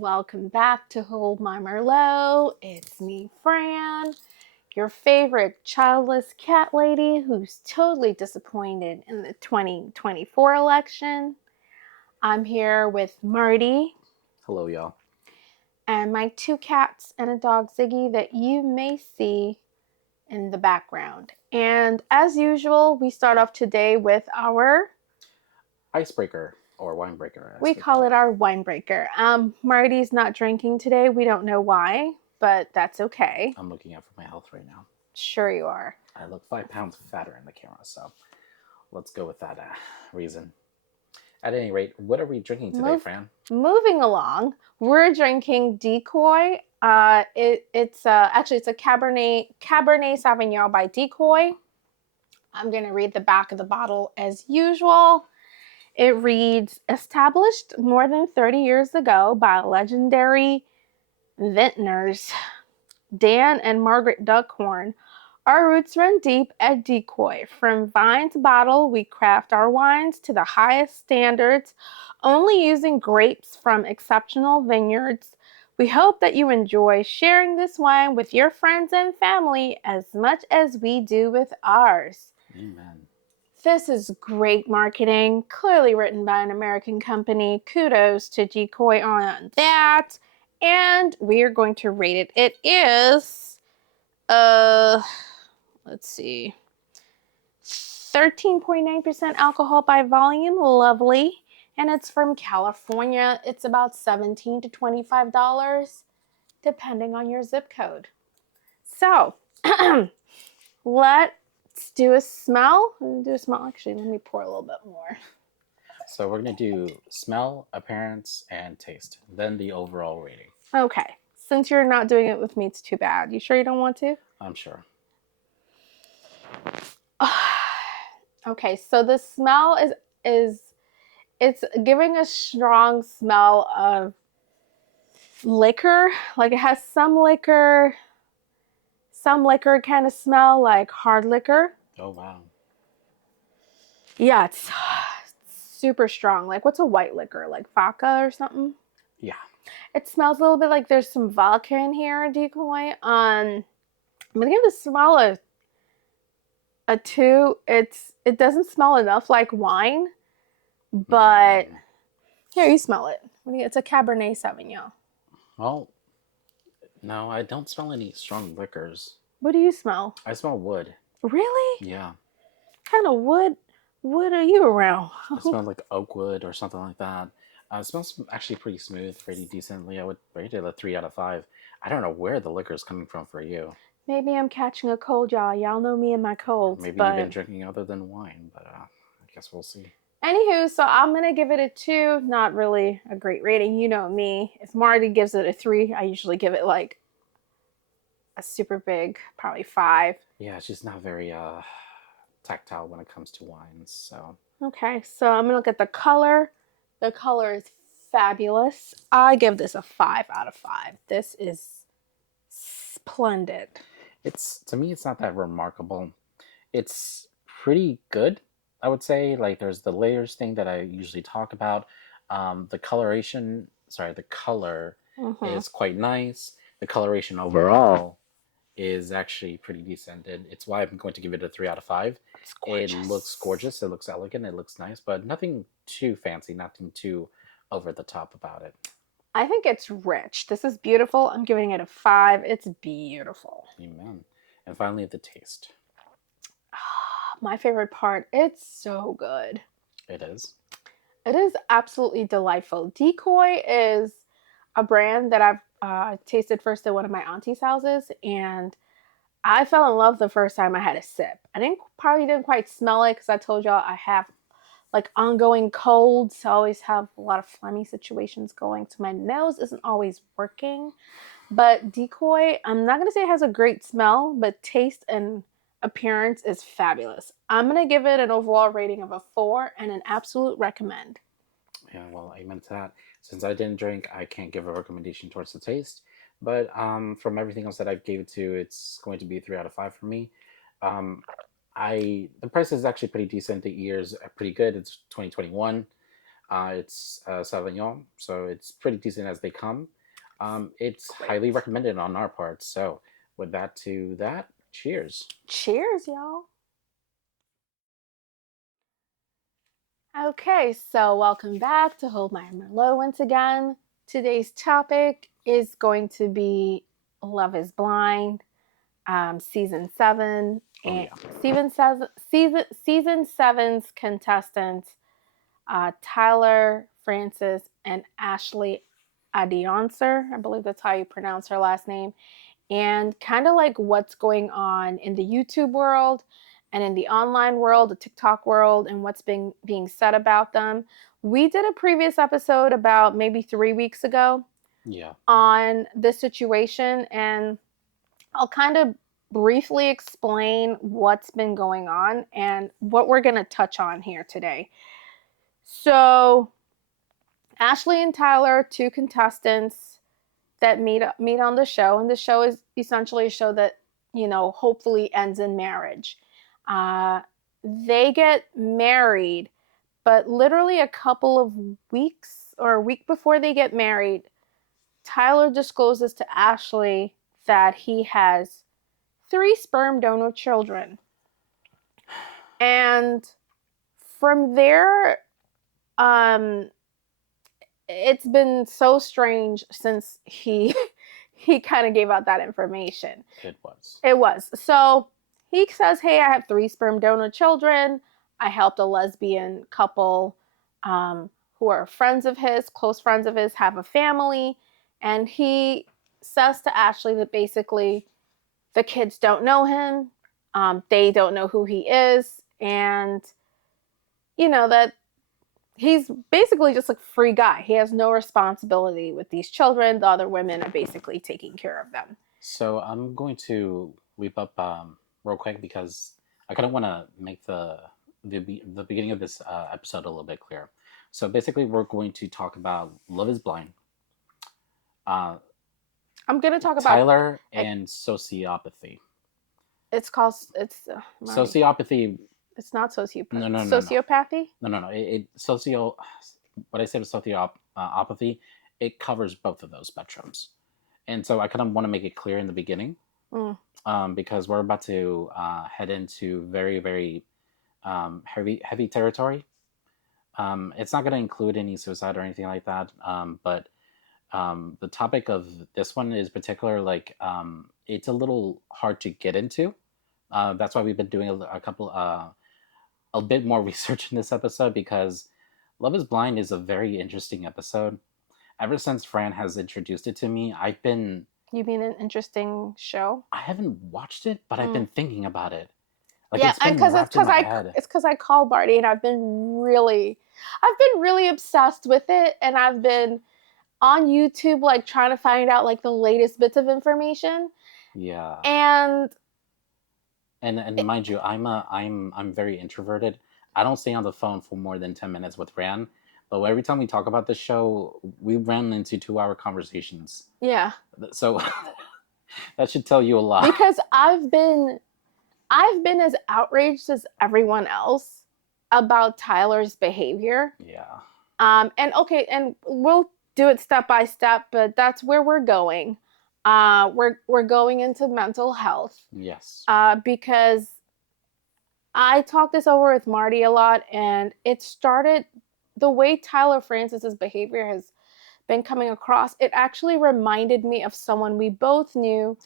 Welcome back to Hold My Merlot. It's me, Fran, your favorite childless cat lady who's totally disappointed in the 2024 election. I'm here with Marty Hello, y'all. and my two cats and a dog, Ziggy, that you may see in the background. And as usual, we start off today with our Icebreaker or winebreaker, as we call it our wine breaker. Marty's not drinking today. We don't know why, but that's okay. I'm looking out for my health right now. Sure you are. I look 5 pounds fatter in the camera, so let's go with that reason. At any rate, what are we drinking today, Fran? Moving along, we're drinking Decoy. It's a Cabernet Sauvignon by Decoy. I'm gonna read the back of the bottle as usual. It reads, established more than 30 years ago by legendary vintners Dan and Margaret Duckhorn. Our roots run deep at Decoy. From vine to bottle, we craft our wines to the highest standards, only using grapes from exceptional vineyards. We hope that you enjoy sharing this wine with your friends and family as much as we do with ours. Amen. This is great marketing, clearly written by an American company. Kudos to Decoy on that. And we are going to rate it. It is, let's see, 13.9% alcohol by volume. Lovely. And it's from California. It's about $17 to $25, depending on your zip code. So, let's do a smell. Actually, let me pour a little bit more. So we're going to do smell, appearance, and taste. Then the overall rating. Okay. Since you're not doing it with me, it's too bad. You sure you don't want to? I'm sure. Okay, so the smell is it's giving a strong smell of liquor. Like it has some liquor kind of smell, like hard liquor. Oh, wow. Yeah, it's super strong. Like what's a white liquor? Like vodka or something? Yeah. It smells a little bit like there's some vodka in here, Decoy. I'm gonna give the smell a 2. It doesn't smell enough like wine, but here, you smell it. It's a Cabernet Sauvignon. Well, no, I don't smell any strong liquors. What do you smell? I smell wood. Really? Yeah. What kind of wood are you around? It smells like oak wood or something like that. It smells actually pretty smooth, pretty decently. I would rate it a 3 out of 5. I don't know where the liquor is coming from for you. Maybe I'm catching a cold, y'all. Y'all know me and my colds, Maybe you've but been drinking other than wine, but I guess we'll see. anywho, so I'm gonna give it a 2. Not really a great rating. You know me. If Marty gives it a 3, I usually give it like a super big, probably 5. Yeah, she's not very tactile when it comes to wines, so. Okay, so I'm gonna look at the color. The color is fabulous. I give this a 5 out of 5. This is splendid. To me, it's not that remarkable. It's pretty good, I would say. Like, there's the layers thing that I usually talk about. The coloration, sorry, the color is quite nice. The coloration overall is actually pretty decent. It's why I'm going to give it a 3 out of 5. It looks gorgeous. It looks elegant. It looks nice, but nothing too fancy, nothing too over the top about it. I think it's rich. This is beautiful. I'm giving it a 5. It's beautiful. Amen. And finally, the taste. My favorite part, it's so good. It is. It is absolutely delightful. Decoy is a brand that I've tasted first at one of my auntie's houses, and I fell in love the first time I had a sip. I probably didn't quite smell it because I told y'all I have like ongoing colds. I always have a lot of phlegmy situations going, so my nose isn't always working. But Decoy, I'm not gonna say it has a great smell, but taste and appearance is fabulous. I'm gonna give it an overall rating of a 4 and an absolute recommend. Yeah, well, amen to that. Since I didn't drink, I can't give a recommendation towards the taste. But from everything else that I've gave it to, it's going to be a 3 out of 5 for me. Um, the price is actually pretty decent. The years are pretty good. It's 2021. It's Sauvignon, so it's pretty decent as they come. It's Great. highly recommended on our part. So, with that to that, cheers. Cheers, y'all. Okay, so welcome back to Hold My Merlot once again. Today's topic is going to be Love is Blind, season 7. Oh, And yeah. season seven's contestants, Tyler, Francis, and Ashley Adionser. I believe that's how you pronounce her last name. And kind of like what's going on in the YouTube world and in the online world, the TikTok world, and what's being said about them. We did a previous episode about maybe 3 weeks ago Yeah. on this situation, and I'll kind of briefly explain what's been going on and what we're going to touch on here today. So, Ashley and Tyler, two contestants that meet on the show, and the show is essentially a show that hopefully ends in marriage. Uh, they get married, but literally a couple of weeks or a week before they get married, Tyler discloses to Ashley that he has 3 sperm donor children, and from there, um, it's been so strange since he he kind of gave out that information. It was. It was. So he says, "Hey, I have 3 sperm donor children. I helped a lesbian couple who are friends of his, close friends of his, have a family." And he says to Ashley that basically the kids don't know him, they don't know who he is, and that he's basically just a free guy. He has no responsibility with these children. The other women are basically taking care of them. So I'm going to leap up real quick because I kind of want to make the beginning of this episode a little bit clearer. So basically, we're going to talk about Love Is Blind, I'm going to talk about Tyler, and sociopathy. it's called Marty. Sociopathy. It's not sociopathy. No, no, no, no, Sociopathy. no. It socio. What I said was sociopathy. It covers both of those spectrums, and so I kind of want to make it clear in the beginning, because we're about to head into very, very heavy territory. It's not going to include any suicide or anything like that, but the topic of this one is particular. Like, it's a little hard to get into. That's why we've been doing a bit more research in this episode, because Love Is Blind is a very interesting episode. Ever since Fran has introduced it to me, You mean an interesting show? I haven't watched it, but I've been thinking about it. Like, Yeah, it's been because wrapped in my head. it's because I call Barty, and I've been really obsessed with it, and I've been on YouTube like trying to find out like the latest bits of information. Yeah. And Mind you, I'm very introverted. I don't stay on the phone for more than 10 minutes with Fran, but every time we talk about the show, we ran into 2-hour conversations. yeah, So that should tell you a lot. because I've been as outraged as everyone else about Tyler's behavior. Yeah. And we'll do it step by step, but that's where we're going. We're going into mental health. Yes. Because I talked this over with Marty a lot, and it started the way Tyler Francis's behavior has been coming across. It actually reminded me of someone we both knew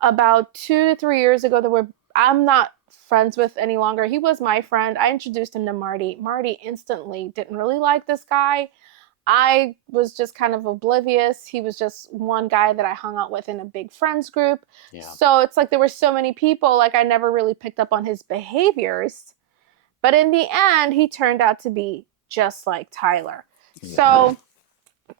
about 2 to 3 years ago that I'm not friends with any longer. He was my friend. I introduced him to Marty. Marty instantly didn't really like this guy. I was just kind of oblivious. He was just one guy that I hung out with in a big friends group. Yeah. So it's like there were so many people, like I never really picked up on his behaviors. But in the end, he turned out to be just like Tyler. Yeah. So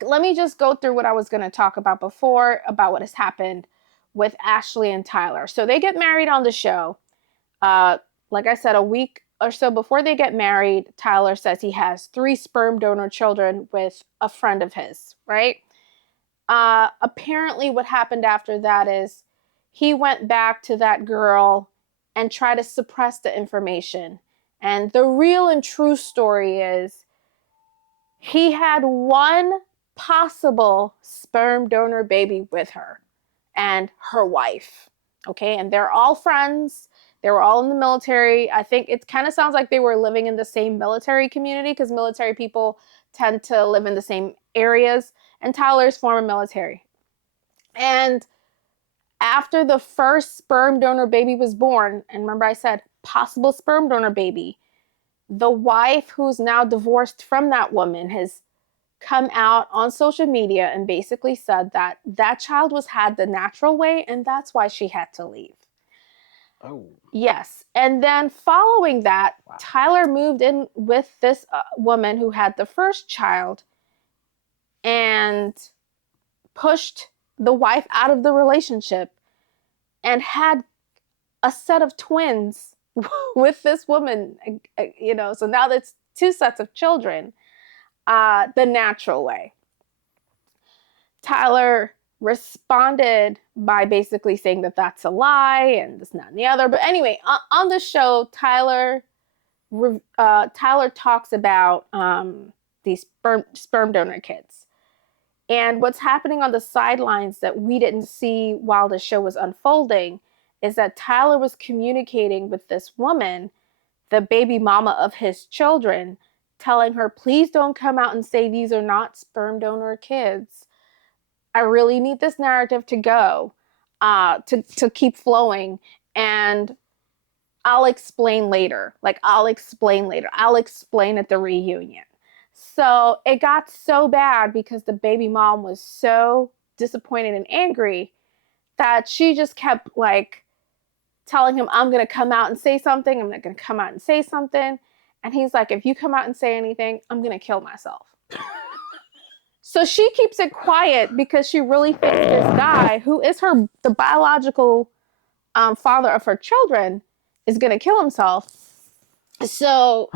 let me just go through what I was going to talk about before, about what has happened with Ashley and Tyler. So they get married on the show. Like I said, a week or so before they get married, Tyler says he has 3 sperm donor children with a friend of his, right? Apparently what happened after that is he went back to that girl and tried to suppress the information. And the real and true story is He had one possible sperm donor baby with her and her wife. Okay, and they're all friends. They were all in the military. I think it kind of sounds like they were living in the same military community because military people tend to live in the same areas. And Tyler's former military. And after the first sperm donor baby was born, and remember I said possible sperm donor baby, the wife who's now divorced from that woman has come out on social media and basically said that that child was had the natural way and that's why she had to leave. Oh, Yes. And then following that, wow. Tyler moved in with this woman who had the first child and pushed the wife out of the relationship and had a set of twins with this woman, so now that's two sets of children the natural way. Tyler responded by basically saying that that's a lie and this, not, and the other. But anyway, on the show, Tyler talks about these sperm donor kids. And what's happening on the sidelines that we didn't see while the show was unfolding is that Tyler was communicating with this woman, the baby mama of his children, telling her, please don't come out and say these are not sperm donor kids. I really need this narrative to go, to keep flowing. And I'll explain later. I'll explain later. I'll explain at the reunion. So it got so bad because the baby mom was so disappointed and angry that she just kept telling him, I'm going to come out and say something. I'm not going to come out and say something. And he's like, if you come out and say anything, I'm going to kill myself. So she keeps it quiet because she really thinks this guy, who is the biological father of her children, is going to kill himself. So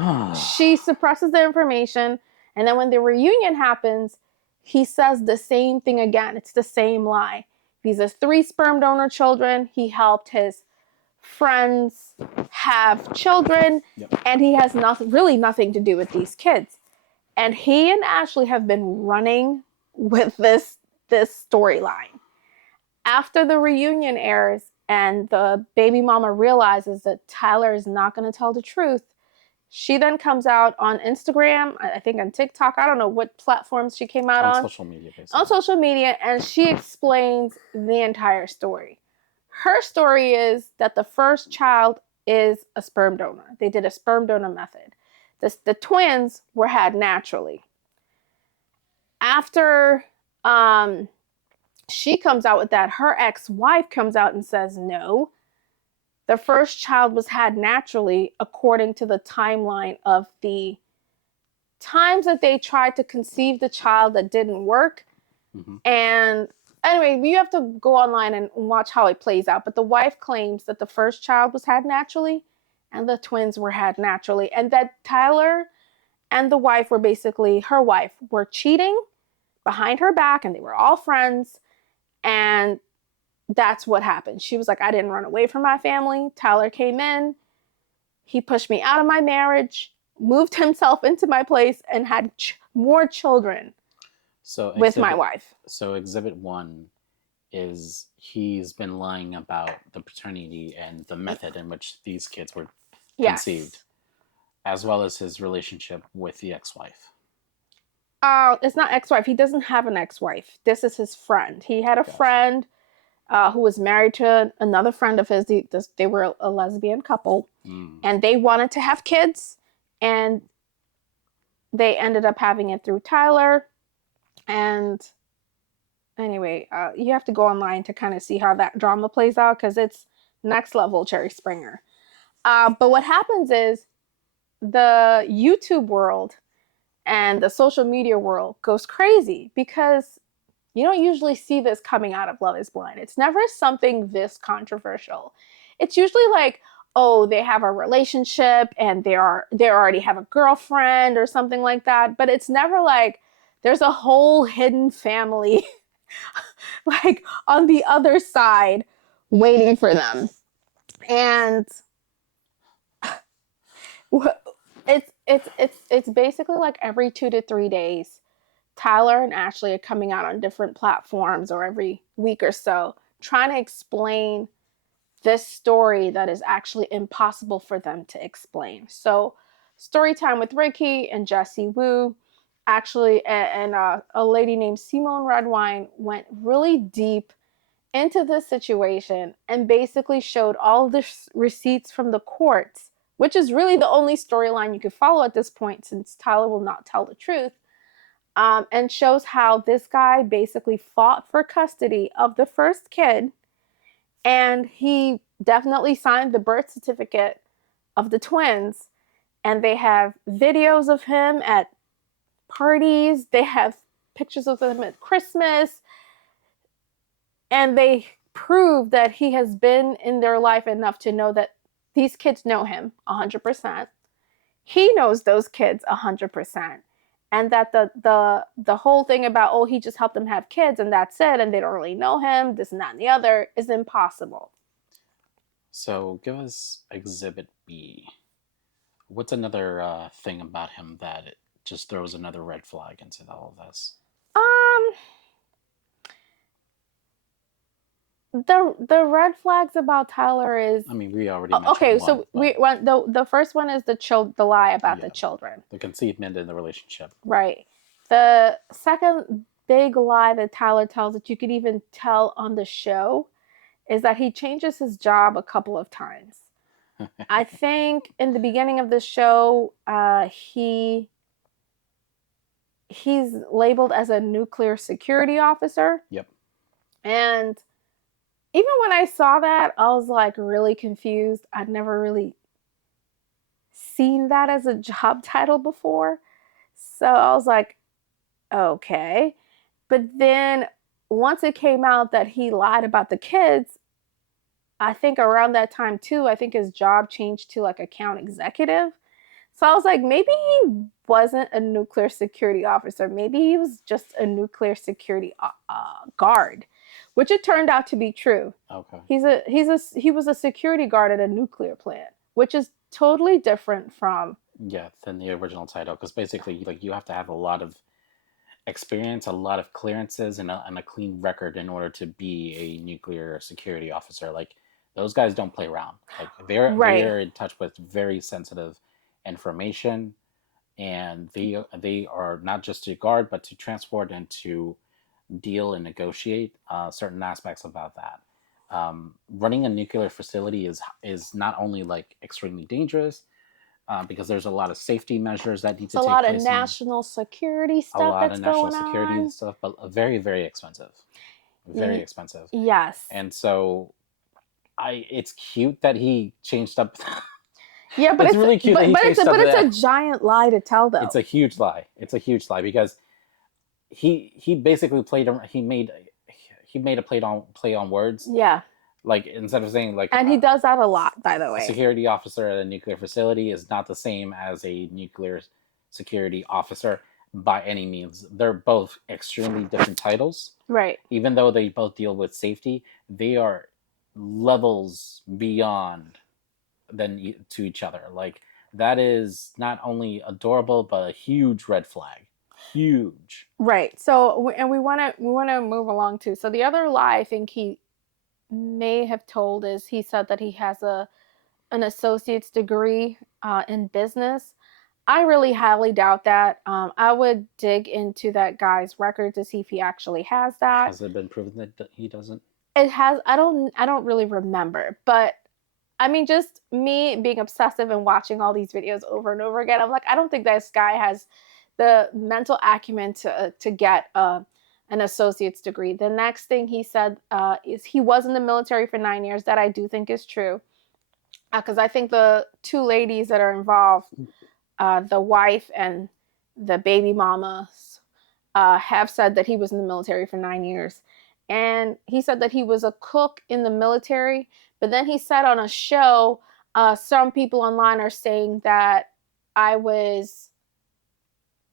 she suppresses the information. And then when the reunion happens, he says the same thing again. It's the same lie. These are 3 sperm donor children. He helped his friends have children, and he has really nothing to do with these kids. And he and Ashley have been running with this storyline. After the reunion airs and the baby mama realizes that Tyler is not going to tell the truth, she then comes out on Instagram, I think on TikTok, I don't know what platforms she came out on. Social media, basically. On social media, and she explains the entire story. Her story is that the first child is a sperm donor. They did a sperm donor method. The twins were had naturally. After she comes out with that, her ex-wife comes out and says, no, the first child was had naturally according to the timeline of the times that they tried to conceive the child that didn't work. Mm-hmm. And anyway, you have to go online and watch how it plays out. But the wife claims that the first child was had naturally and the twins were had naturally. And that Tyler and the wife were basically, her wife, were cheating behind her back and they were all friends. And that's what happened. She was like, I didn't run away from my family. Tyler came in. He pushed me out of my marriage, moved himself into my place, and had more children with my wife. So Exhibit 1 is he's been lying about the paternity and the method in which these kids were conceived, as well as his relationship with the ex-wife. It's not ex-wife. He doesn't have an ex-wife. This is his friend. He had a friend who was married to another friend of his. They were a lesbian couple, and they wanted to have kids, and they ended up having it through Tyler. And anyway, you have to go online to kind of see how that drama plays out because it's next level Jerry Springer. But what happens is the YouTube world and the social media world goes crazy because you don't usually see this coming out of Love is Blind. It's never something this controversial. It's usually like, oh, they have a relationship and they already have a girlfriend or something like that. But it's never like there's a whole hidden family like on the other side waiting for them. And it's basically like every 2 to 3 days, Tyler and Ashley are coming out on different platforms, or every week or so, trying to explain this story that is actually impossible for them to explain. So, story time with Ricky and Jesse Wu, actually, and a lady named Simone Redwine went really deep into this situation and basically showed all of the receipts from the courts, which is really the only storyline you could follow at this point since Tyler will not tell the truth. And shows how this guy basically fought for custody of the first kid, and he definitely signed the birth certificate of the twins. And they have videos of him at parties, they have pictures of him at Christmas, and they prove that he has been in their life enough to know that these kids know him 100%. He knows those kids 100%. And that the whole thing about, oh, he just helped them have kids and that's it, and they don't really know him, this and that and the other, is impossible. So give us Exhibit B. What's another thing about him that it just throws another red flag into all of this? Um, the red flags about Tyler is, I mean, we already mentioned okay. one, So but we went the first one is the lie about the Yeah. children, the conceitment in the relationship. right? The second big lie that Tyler tells, that you could even tell on the show, is that he changes his job a couple of times. I think in the beginning of the show, he's labeled as a nuclear security officer. Yep. And even when I saw that, I was like really confused. I'd never really seen that as a job title before. So I was like, okay. But then once it came out that he lied about the kids, I think around that time too, I think his job changed to like account executive. So I was like, maybe he wasn't a nuclear security officer. Maybe he was just a nuclear security guard, which it turned out to be true. Okay. He was a security guard at a nuclear plant, which is totally different from, Yeah, than the original title, because basically, like, you have to have a lot of experience, a lot of clearances, and a clean record in order to be a nuclear security officer. Like, those guys don't play around. Like, right. they're in touch with very sensitive information, and they are not just to guard, but to transport and to deal and negotiate certain aspects about that. Running a nuclear facility is not only like extremely dangerous, because there's a lot of safety measures that need It's to a take lot of place, and national security a stuff lot of that's national going security on. stuff, but very, very expensive, very expensive. Yes. And so, it's cute that he changed up. Yeah, but It's really cute that he but changed up it's a that. giant lie to tell, though. It's a huge lie. It's a huge lie, because he basically he made a play on words. Yeah. Like, instead of saying, like, And he does that a lot, by the a way. security officer at a nuclear facility is not the same as a nuclear security officer by any means. They're both extremely different titles. Right. Even though they both deal with safety, they are levels beyond to each other. Like, that is not only adorable, but a huge red flag. Huge. Right. So, and we want to move along too. So the other lie I think he may have told is, he said that he has an associate's degree in business. I really highly doubt that. I would dig into that guy's record to see if he actually has that. Has it been proven that he doesn't? It has. I don't really remember, but I mean, just me being obsessive and watching all these videos over and over again, I'm like, I don't think this guy has the mental acumen to get an associate's degree. The next thing he said is he was in the military for 9 years. That I do think is true, because I think the two ladies that are involved, the wife and the baby mamas, have said that he was in the military for 9 years. And he said that he was a cook in the military. But then he said on a show, some people online are saying that I was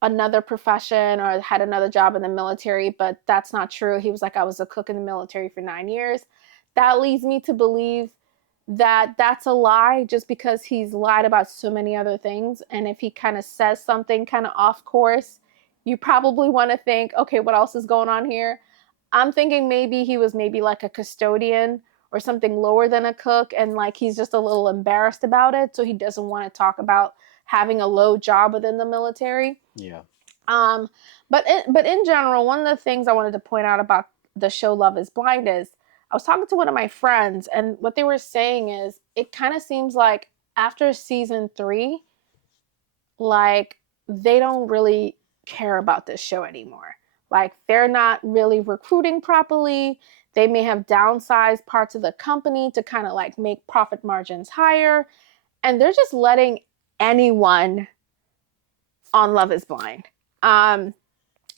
another profession or had another job in the military, but that's not true. He was like, I was a cook in the military for 9 years. That leads me to believe that that's a lie just because he's lied about so many other things. And if he kind of says something kind of off course, you probably want to think, okay, what else is going on here? I'm thinking maybe he was maybe like a custodian or something lower than a cook, and like he's just a little embarrassed about it, so he doesn't want to talk about having a low job within the military. Yeah. Um, but in general, one of the things I wanted to point out about the show Love Is Blind is I was talking to one of my friends, and what they were saying is it kind of seems like after season 3, like they don't really care about this show anymore. Like they're not really recruiting properly. They may have downsized parts of the company to kind of like make profit margins higher, and they're just letting anyone on Love Is Blind. Um,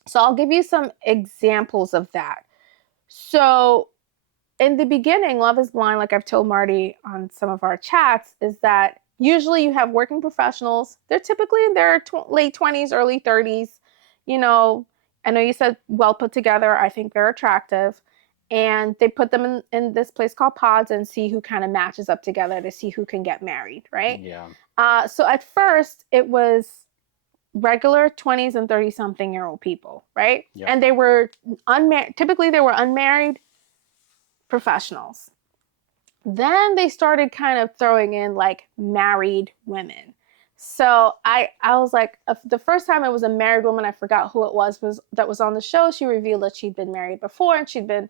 so I'll give you some examples of that. So in the beginning, Love Is Blind, like I've told Marty on some of our chats, is that usually you have working professionals. They're typically in their late 20s, early 30s. You know, I know you said well put together. I think they're attractive. And they put them in this place called pods and see who kind of matches up together to see who can get married, right? Yeah. So at first, it was regular 20s and 30 something year old people, right? Yep. And they were unmarried. Typically, they were unmarried professionals. Then they started kind of throwing in like married women. So I was like, the first time it was a married woman, I forgot who it was that was on the show. She revealed that she'd been married before and she'd been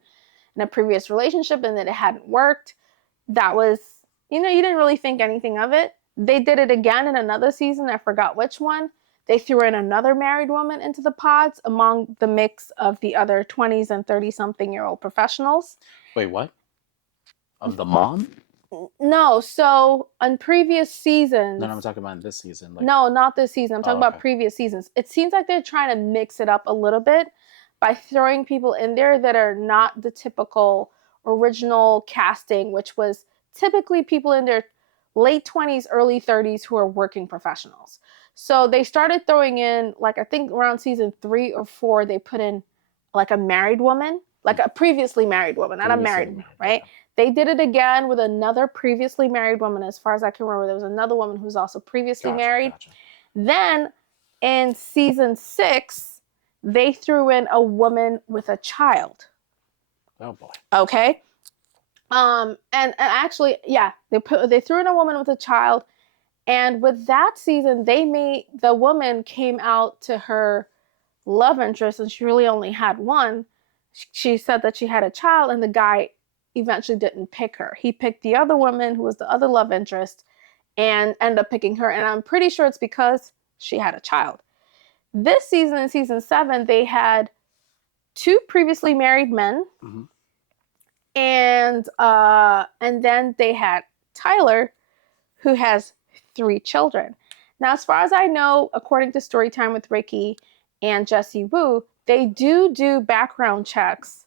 in a previous relationship and that it hadn't worked. That was, you didn't really think anything of it. They did it again in another season. I forgot which one. They threw in another married woman into the pods among the mix of the other 20s and 30 something year old professionals. Wait, what? Of the mom? No, so on previous seasons. No, I'm talking about this season. Like, no, not this season. I'm talking about okay. previous seasons. It seems like they're trying to mix it up a little bit by throwing people in there that are not the typical original casting, which was typically people in their late 20s, early 30s who are working professionals. So they started throwing in, like, I think around season 3 or 4, they put in like a married woman, like a previously married woman, not a married woman, right? Okay. They did it again with another previously married woman. As far as I can remember, there was another woman who's also previously married. Gotcha. Then in season 6, they threw in a woman with a child. Oh boy. Okay. And actually, yeah, they threw in a woman with a child, and with that season, the woman came out to her love interest, and she really only had one. She said that she had a child, and the guy eventually didn't pick her. He picked the other woman who was the other love interest and ended up picking her. And I'm pretty sure it's because she had a child. This season, in season 7, they had 2 previously married men. Mm-hmm. And then they had Tyler, who has 3 children. Now, as far as I know, according to Storytime with Ricky and Jesse Wu, they do background checks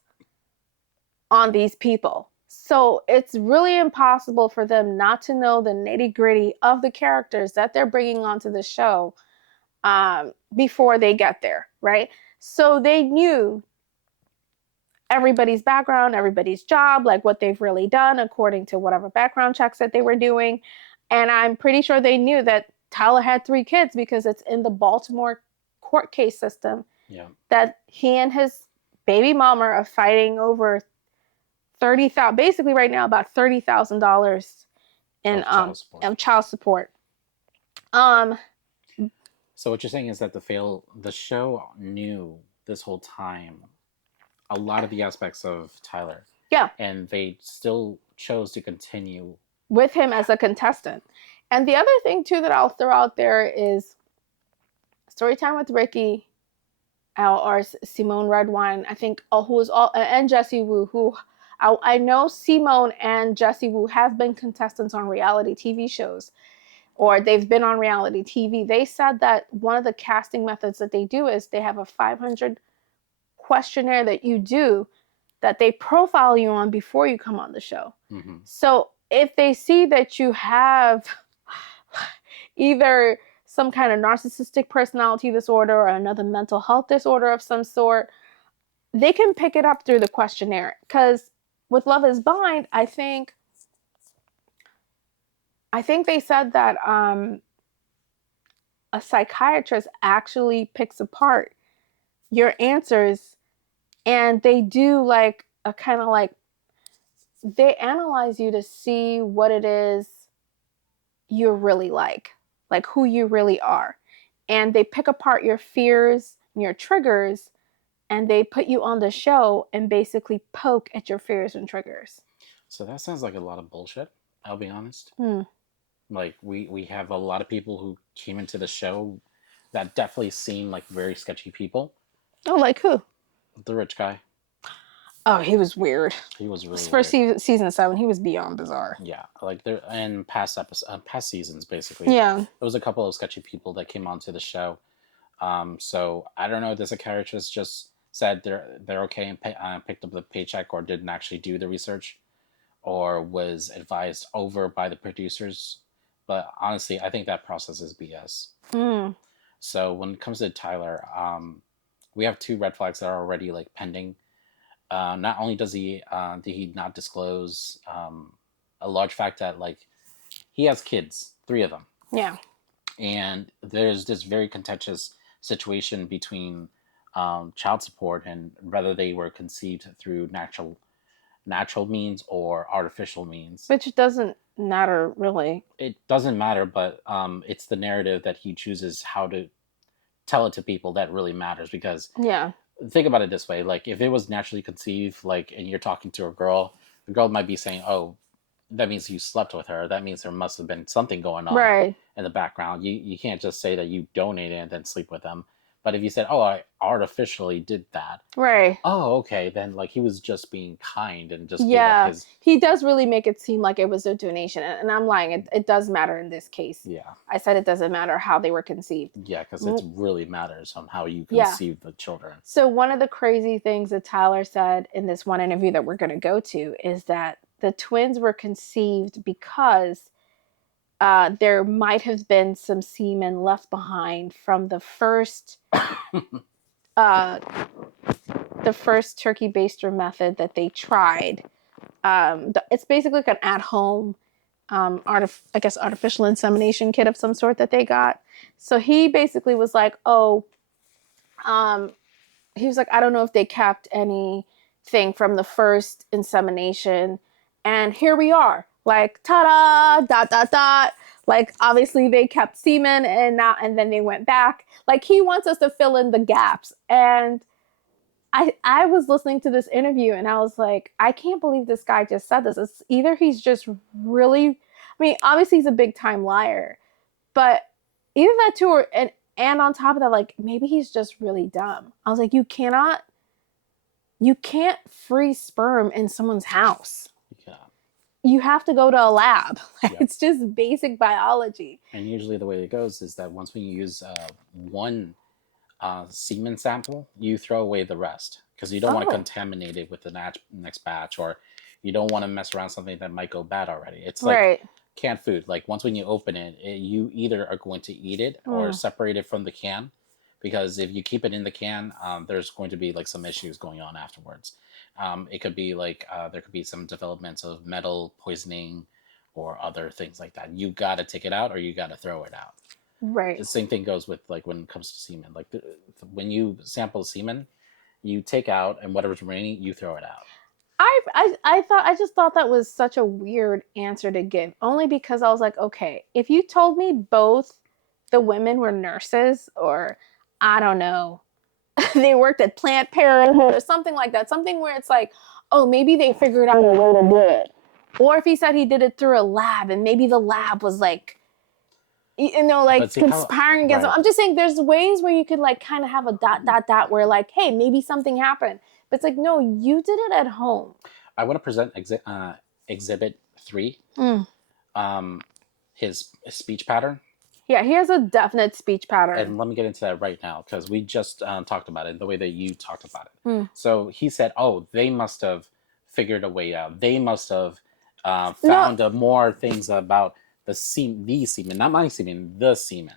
on these people. So it's really impossible for them not to know the nitty-gritty of the characters that they're bringing onto the show before they get there, right? So they knew everybody's background, everybody's job, like what they've really done according to whatever background checks that they were doing. And I'm pretty sure they knew that Tyler had 3 kids because it's in the Baltimore court case system. Yeah. That he and his baby mama are fighting over $30,000, basically right now about $30,000 in child support. So what you're saying is that the show knew this whole time a lot of the aspects of Tyler. Yeah. And they still chose to continue with him as a contestant. And the other thing too that I'll throw out there is Storytime with Ricky or Simone Redwine, I think, who is all, and Jesse Wu, who I know Simone and Jesse Wu have been contestants on reality TV shows, or they've been on reality TV. They said that one of the casting methods that they do is they have a 500 questionnaire that you do that they profile you on before you come on the show. Mm-hmm. So if they see that you have either some kind of narcissistic personality disorder or another mental health disorder of some sort, they can pick it up through the questionnaire. Because with Love Is Blind, I think I think they said that a psychiatrist actually picks apart your answers, and they do like a kind of like they analyze you to see what it is you're really like who you really are. And they pick apart your fears and your triggers, and they put you on the show and basically poke at your fears and triggers. So that sounds like a lot of bullshit. I'll be honest. Hmm. Like we have a lot of people who came into the show that definitely seem like very sketchy people. Oh, like who? The rich guy, Oh, he was weird. he was really For weird. season 7, he was beyond bizarre. Yeah, like there in past seasons, basically, Yeah. there was a couple of sketchy people that came onto the show. So I don't know if the psychiatrist just said they're okay and picked up the paycheck, or didn't actually do the research, or was advised over by the producers. But honestly, I think that process is BS. Mm. So when it comes to Tyler, we have two red flags that are already like pending. Not only did he not disclose a large fact that like he has kids, 3 of them, Yeah. and there's this very contentious situation between child support and whether they were conceived through natural means or artificial means. Which doesn't matter really. It doesn't matter, but it's the narrative that he chooses how to tell it to people that really matters. Because Yeah. think about it this way: like if it was naturally conceived, like, and you're talking to a girl, the girl might be saying, "Oh, that means you slept with her. That means there must have been something going on Right. in the background." You can't just say that you donated and then sleep with them. But if you said, "Oh, I artificially did that," Right. oh, okay, then like he was just being kind and just gave up Yeah. his. He does really make it seem like it was a donation. And I'm lying. It does matter in this case. Yeah, I said it doesn't matter how they were conceived. yeah, because it really matters on how you Yeah. conceive the children. So one of the crazy things that Tyler said in this one interview that we're going to go to is that the twins were conceived because there might have been some semen left behind from uh, the first turkey baster method that they tried. It's basically like an at-home, I guess, artificial insemination kit of some sort that they got. So he basically was like, "Oh, he was like, I don't know if they kept anything from the first insemination, and here we are, like ta-da, dot dot dot." Like obviously they kept semen and then they went back. Like he wants us to fill in the gaps, and I was listening to this interview and I was like, I can't believe this guy just said this. It's either he's just really, I mean, obviously he's a big time liar, but either that too, and on top of that, like maybe he's just really dumb. I was like, you can't freeze sperm in someone's house. Yeah. You have to go to a lab. Yeah. It's just basic biology. And usually the way it goes is that once we use one semen sample, you throw away the rest because you don't want to contaminate it with the next batch, or you don't want to mess around something that might go bad already. It's like Right. canned food. Like once when you open it, you either are going to eat it or separate it from the can, because if you keep it in the can, there's going to be like some issues going on afterwards. It could be like there could be some developments of metal poisoning or other things like that. You got to take it out or you got to throw it out. Right. The same thing goes with like when it comes to semen. Like when you sample semen, you take out, and whatever's remaining, you throw it out. I just thought that was such a weird answer to give, only because I was like, okay, if you told me both the women were nurses, or I don't know, they worked at Planned Parenthood or something like that, something where it's like, oh, maybe they figured out a way to do it. Or if he said he did it through a lab and maybe the lab was like, you know, like conspiring against them. I'm just saying there's ways where you could like kind of have a dot dot where like, hey, maybe something happened. But it's like, no, you did it at home. I want to present Exhibit 3, his speech pattern. Yeah, he has a definite speech pattern. And let me get into that right now, because we just talked about it the way that you talked about it. So he said, oh, they must have figured a way out. They must have found more things about the semen, not my semen, the semen.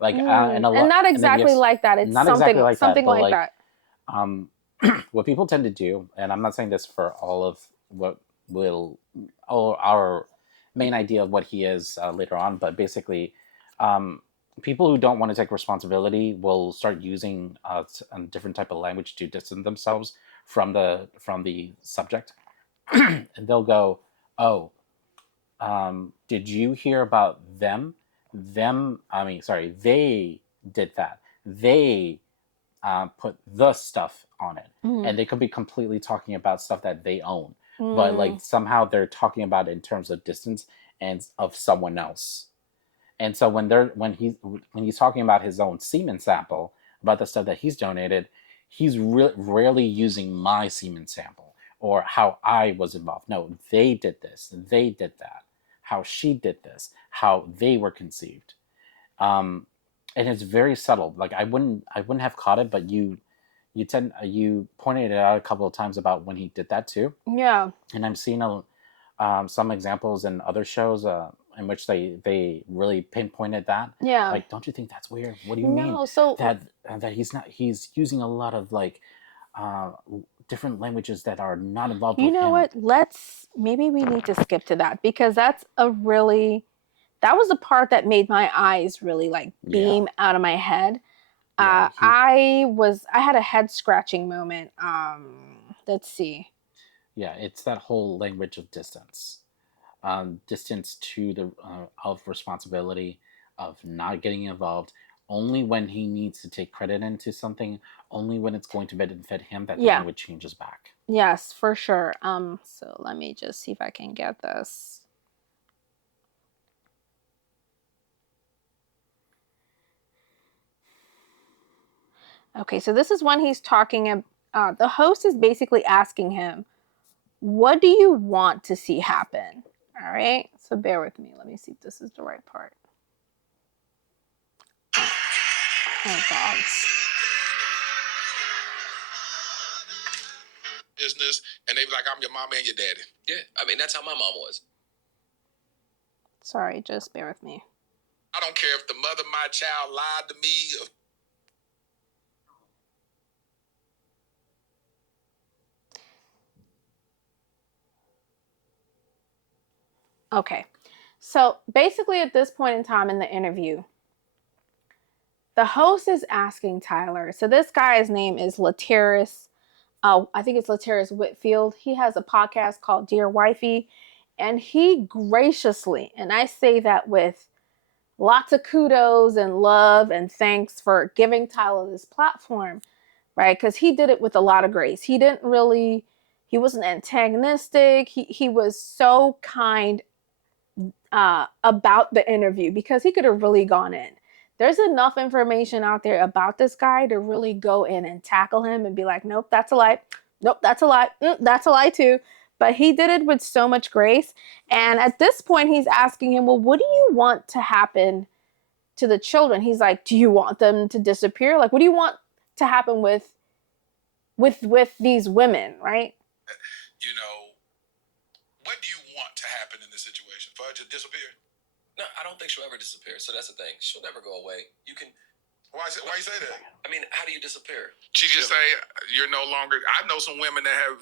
Like, and not exactly like that. It's not something, exactly like something that, like that. What people tend to do, and I'm not saying this for all of what will, all our main idea of what he is later on. But basically, um, people who don't want to take responsibility will start using a different type of language to distance themselves from the subject, and they'll go, "Oh, did you hear about them? Them, I mean, sorry, they did that. They put the stuff on it," Mhm. and they could be completely talking about stuff that they own, but Mm. like somehow they're talking about it in terms of distance and of someone else. And so when he's talking about his own semen sample, about the stuff that he's donated, he's rarely using my semen sample or how I was involved. No, they did this, they did that, how she did this, how they were conceived. Um, and it's very subtle. Like I wouldn't have caught it, but you pointed it out a couple of times about when he did that too. Yeah. And I'm seeing some examples in other shows in which they really pinpointed that. Yeah. Like, don't you think that's weird? What do you mean No, so that he's using a lot of like uh, different languages that are not involved you with know him? what? Maybe we need to skip to that because that was the part that made my eyes really like Yeah, beam out of my head. yeah, I had a head scratching moment. Let's see. yeah. It's that whole language of distance, distance to the of responsibility, of not getting involved. Only when he needs to take credit into something, only when it's going to benefit him, that the Yeah. language changes back. Yes, for sure. So let me just see if I can get this. Okay, so this is when he's talking. The host is basically asking him, "What do you want to see happen?" All right. So bear with me. Let me see if this is the right part. Oh God. Business, and they be like, "I'm your mama and your daddy." Yeah, I mean that's how my mom was. Sorry, just bear with me. I don't care if the mother of my child lied to me. Okay. So basically, at this point in time in the interview, the host is asking Tyler. So this guy's name is Latarius. I think it's Latarius Whitfield. He has a podcast called Dear Wifey, and he graciously, and I say that with lots of kudos and love and thanks for giving Tyler this platform, right? Because he did it with a lot of grace. He wasn't antagonistic. He was so kind about the interview because he could have really gone in. There's enough information out there about this guy to really go in and tackle him and be like, nope, that's a lie. Nope, that's a lie. That's a lie too. But he did it with so much grace. And at this point, he's asking him, well, what do you want to happen to the children? He's like, do you want them to disappear? Like, what do you want to happen with these women, right? You know, what do you want to happen in this situation? For her to disappear? No, I don't think she'll ever disappear. So that's the thing. She'll never go away. You can. Why you say that? I mean, how do you disappear? She just say you're no longer. I know some women that have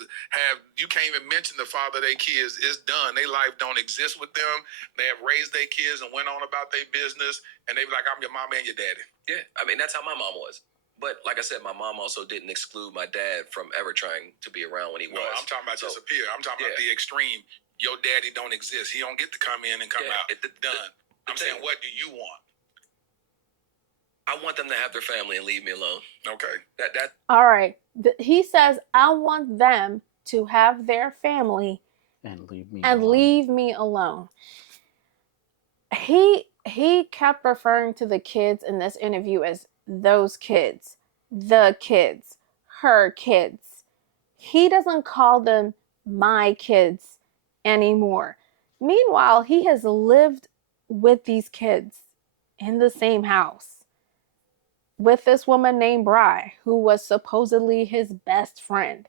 you can't even mention the father of their kids. It's done. Their life don't exist with them. They have raised their kids and went on about their business, and they be like, "I'm your mama and your daddy." Yeah, I mean that's how my mom was. But like I said, my mom also didn't exclude my dad from ever trying to be around when he was. I'm talking about disappear. I'm talking about the extreme. Your daddy don't exist. He don't get to come in and come out. Done. I'm saying, what do you want? I want them to have their family and leave me alone. Okay. That. All right. He says, I want them to have their family And leave me and alone. leave me alone. He kept referring to the kids in this interview as those kids, the kids, her kids. He doesn't call them my kids anymore. Meanwhile, he has lived with these kids in the same house with this woman named Bry, who was supposedly his best friend.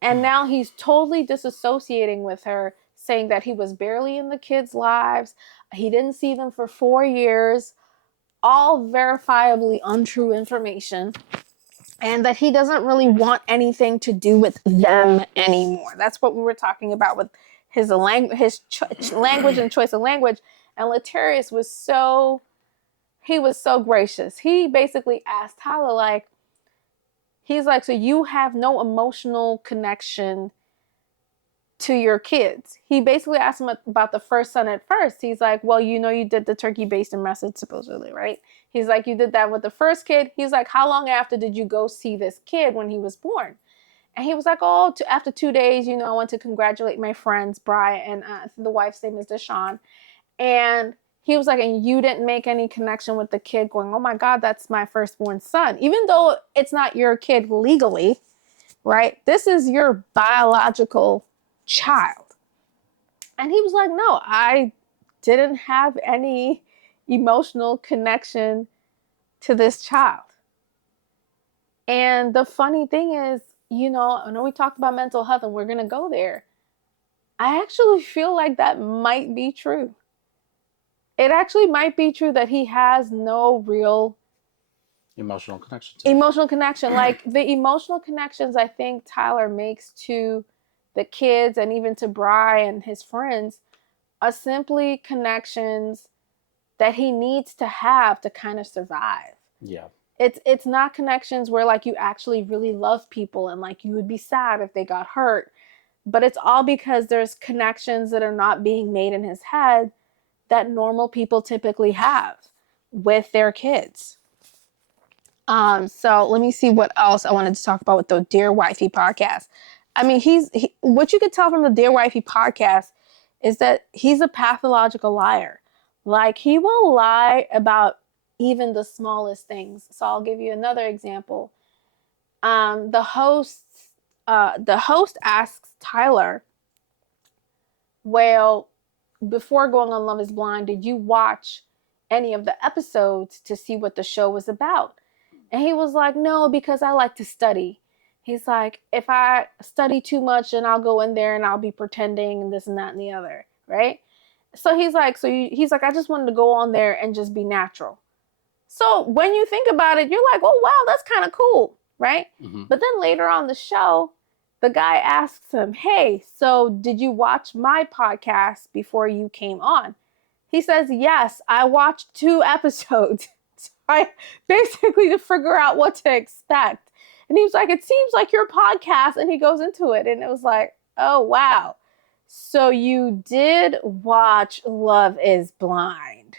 And now he's totally disassociating with her, saying that he was barely in the kids' lives. He didn't see them for 4 years, all verifiably untrue information. And that he doesn't really want anything to do with them anymore. That's what we were talking about with his language and choice of language. And Latarius was so gracious. He basically asked Tyler, like, he's like, so you have no emotional connection to your kids. He basically asked him about the first son at first. He's like, well, you did the turkey basting message supposedly, right? He's like, you did that with the first kid. He's like, how long after did you go see this kid when he was born? And he was like, after 2 days, I went to congratulate my friends, Brian, and the wife's name is Deshawn. And he was like, and you didn't make any connection with the kid going, oh my God, that's my firstborn son. Even though it's not your kid legally, right? This is your biological child. And he was like, no, I didn't have any emotional connection to this child. And the funny thing is, I know we talked about mental health and we're going to go there. I actually feel like that might be true. It actually might be true that he has no real emotional connection. Like the emotional connections I think Tyler makes to the kids and even to Bry and his friends are simply connections that he needs to have to kind of survive. Yeah. It's not connections where like you actually really love people and like you would be sad if they got hurt. But it's all because there's connections that are not being made in his head that normal people typically have with their kids. So let me see what else I wanted to talk about with the Dear Wifey podcast. I mean, what you could tell from the Dear Wifey podcast is that he's a pathological liar. Like he will lie about even the smallest things. So I'll give you another example. The host asks Tyler, well, before going on Love is Blind, did you watch any of the episodes to see what the show was about? And he was like, no, because I like to study. He's like, if I study too much, then I'll go in there and I'll be pretending and this and that and the other, right? So he's like, I just wanted to go on there and just be natural. So when you think about it, you're like, oh, wow, that's kind of cool, right? Mm-hmm. But then later on the show, the guy asks him, hey, so did you watch my podcast before you came on? He says, yes, I watched 2 episodes. Basically to figure out what to expect. And he was like, it seems like your podcast. And he goes into it. And it was like, oh, wow. So you did watch Love is Blind.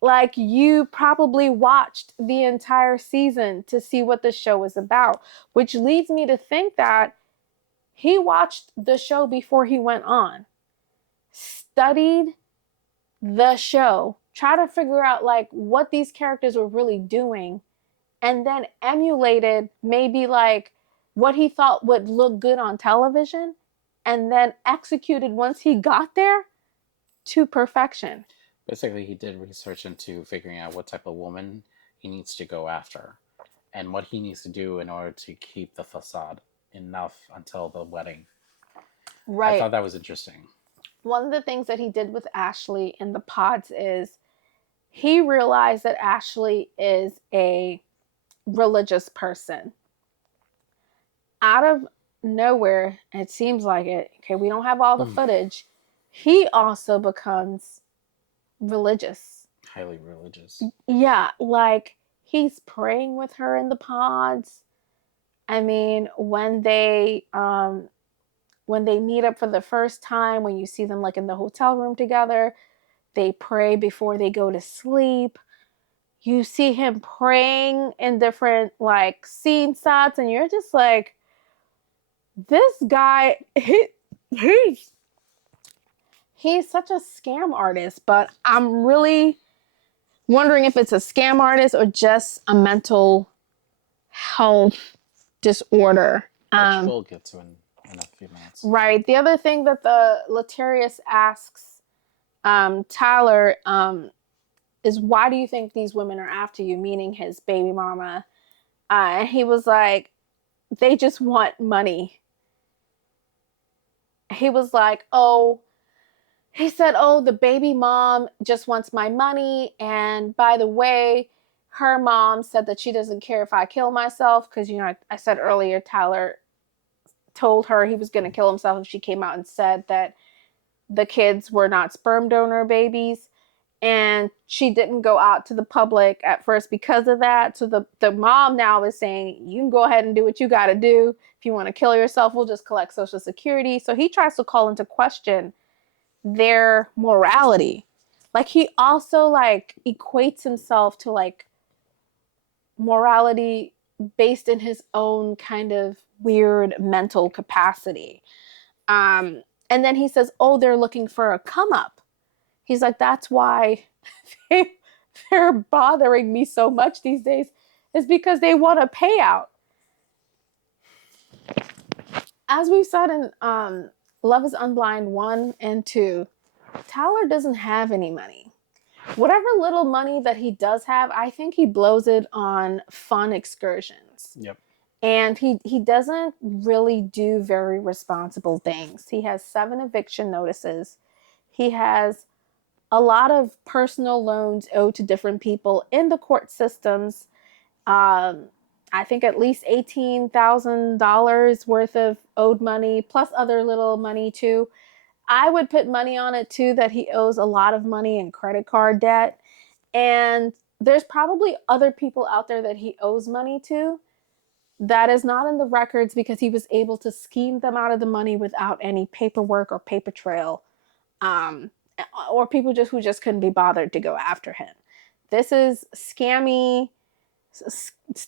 Like you probably watched the entire season to see what the show was about, which leads me to think that he watched the show before he went on, studied the show, try to figure out like what these characters were really doing, and then emulated maybe like what he thought would look good on television, and then executed once he got there to perfection. Basically, he did research into figuring out what type of woman he needs to go after and what he needs to do in order to keep the facade enough until the wedding. Right. I thought that was interesting. One of the things that he did with Ashley in the pods is he realized that Ashley is a religious person. Out of nowhere, it seems like it, okay, we don't have all the footage, he also becomes religious. Highly religious. Yeah, like he's praying with her in the pods. I mean, when they meet up for the first time, when you see them like in the hotel room together, they pray before they go to sleep. You see him praying in different like scene shots, and you're just like, this guy, he's such a scam artist. But I'm really wondering if it's a scam artist or just a mental health disorder. Which we'll get to in a few minutes. Right. The other thing that the Latarius asks Tyler is, why do you think these women are after you? Meaning his baby mama. And he was like, they just want money. He was like, he said, the baby mom just wants my money. And by the way, her mom said that she doesn't care if I kill myself. Because, I said earlier, Tyler told her he was going to kill himself if she came out and said that the kids were not sperm donor babies. And she didn't go out to the public at first because of that. So the mom now is saying, you can go ahead and do what you got to do. If you want to kill yourself, we'll just collect Social Security. So he tries to call into question their morality. Like, he also like equates himself to like morality based in his own kind of weird mental capacity. And then he says, oh, they're looking for a come up. He's like, that's why they're bothering me so much these days, is because they want a payout. As we said in Love is Unblind 1 and 2, Tyler doesn't have any money. Whatever little money that he does have, I think he blows it on fun excursions. Yep. And he doesn't really do very responsible things. He has 7 eviction notices. He has a lot of personal loans owed to different people in the court systems. I think at least $18,000 worth of owed money, plus other little money too. I would put money on it too that he owes a lot of money in credit card debt. And there's probably other people out there that he owes money to that is not in the records because he was able to scheme them out of the money without any paperwork or paper trail. Or people who just couldn't be bothered to go after him. This is scammy,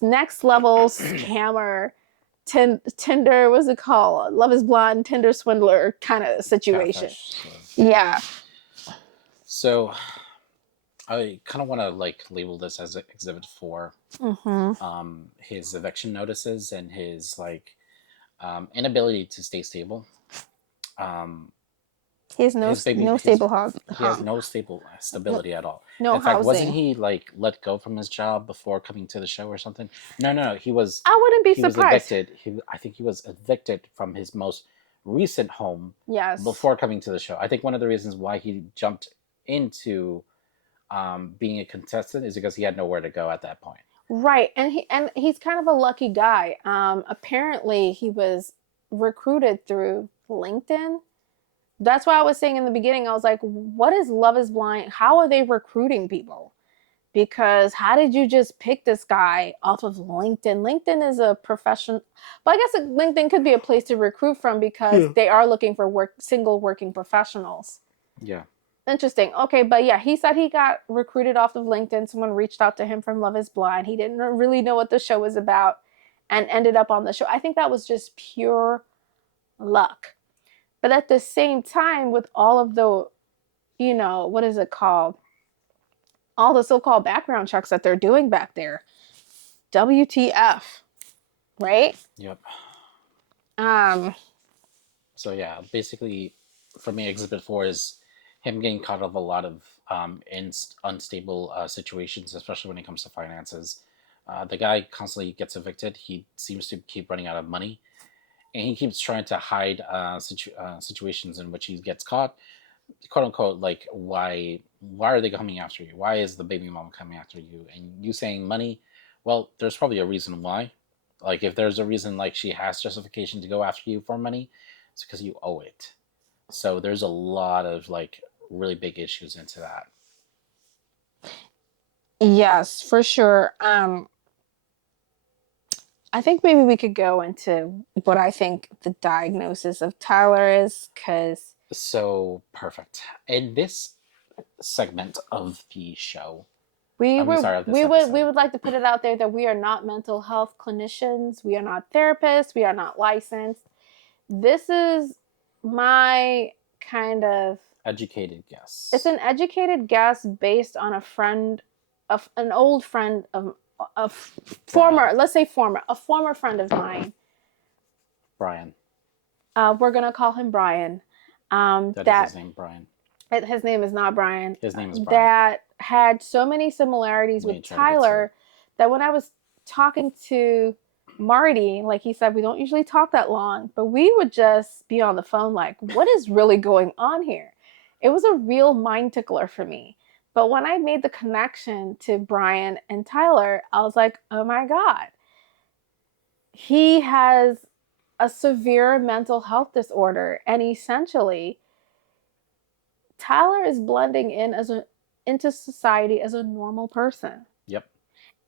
next level scammer, Tinder, what's it called? Love is Blind, Tinder swindler kind of situation. Yeah. So I kind of want to like label this as Exhibit 4. Mm-hmm. His eviction notices and his like inability to stay stable. He has no stable house. He has no stability at all. No In fact, housing. wasn't he like let go from his job before coming to the show or something? No. He was. I wouldn't be surprised. Was evicted. I think he was evicted from his most recent home. Yes. Before coming to the show, I think one of the reasons why he jumped into being a contestant is because he had nowhere to go at that point. Right, and he's kind of a lucky guy. Apparently, he was recruited through LinkedIn. That's why I was saying in the beginning, I was like, what is Love is Blind? How are they recruiting people? Because how did you just pick this guy off of LinkedIn? LinkedIn is a profession, but I guess LinkedIn could be a place to recruit from because they are looking for single working professionals. Yeah. Interesting. Okay, but yeah, he said he got recruited off of LinkedIn. Someone reached out to him from Love is Blind. He didn't really know what the show was about and ended up on the show. I think that was just pure luck. But at the same time, with all of the, what is it called? All the so-called background checks that they're doing back there. WTF, right? Yep. So yeah, basically, for me, Exhibit 4 is him getting caught up a lot of unstable situations, especially when it comes to finances. The guy constantly gets evicted. He seems to keep running out of money. And he keeps trying to hide situations in which he gets caught, quote unquote, like, why are they coming after you? Why is the baby mom coming after you? And you saying money, well, there's probably a reason why. Like, if there's a reason, like, she has justification to go after you for money, it's because you owe it. So there's a lot of, like, really big issues into that. Yes, for sure. I think maybe we could go into what I think the diagnosis of Tyler is, because... So, perfect. In this segment of the show, we would like to put it out there that we are not mental health clinicians. We are not therapists. We are not licensed. This is my kind of... educated guess. It's an educated guess based on an old friend of... a former friend of mine. Brian. We're gonna call him Brian. That is his name, Brian. His name is not Brian. His name is Brian. That had so many similarities with Tyler that when I was talking to Marty, like he said, we don't usually talk that long, but we would just be on the phone like, what is really going on here? It was a real mind tickler for me. But when I made the connection to Brian and Tyler, I was like, oh my God. He has a severe mental health disorder, and essentially Tyler is blending in into society as a normal person. Yep.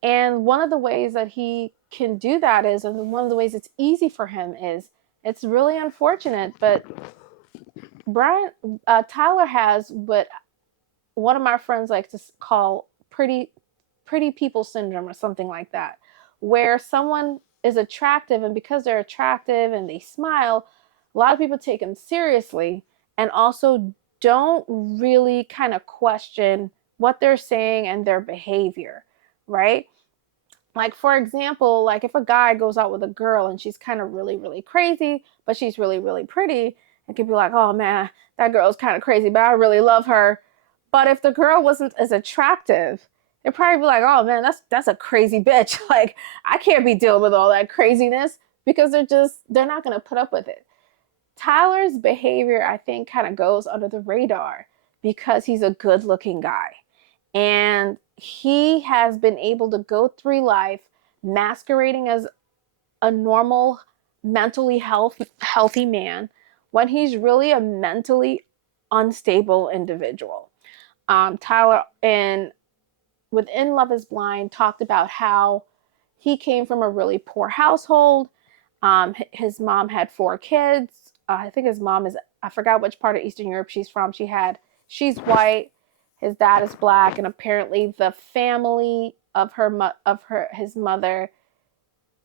And one of the ways that he can do that is, and one of the ways it's easy for him is, it's really unfortunate, but Tyler has what one of my friends likes to call pretty people syndrome or something like that, where someone is attractive, and because they're attractive and they smile, a lot of people take them seriously and also don't really kind of question what they're saying and their behavior, right? Like, for example, like if a guy goes out with a girl and she's kind of really, really crazy, but she's really, really pretty, and could be like, oh man, that girl's kind of crazy, but I really love her. But if the girl wasn't as attractive, they'd probably be like, oh man, that's a crazy bitch. Like, I can't be dealing with all that craziness, because they're not gonna put up with it. Tyler's behavior, I think, kind of goes under the radar because he's a good looking guy. And he has been able to go through life masquerading as a normal, mentally healthy man when he's really a mentally unstable individual. Tyler, within Love Is Blind, talked about how he came from a really poor household. His mom had 4 kids. I think his mom is, I forgot which part of Eastern Europe she's from. She's white. His dad is black, and apparently the family of his mother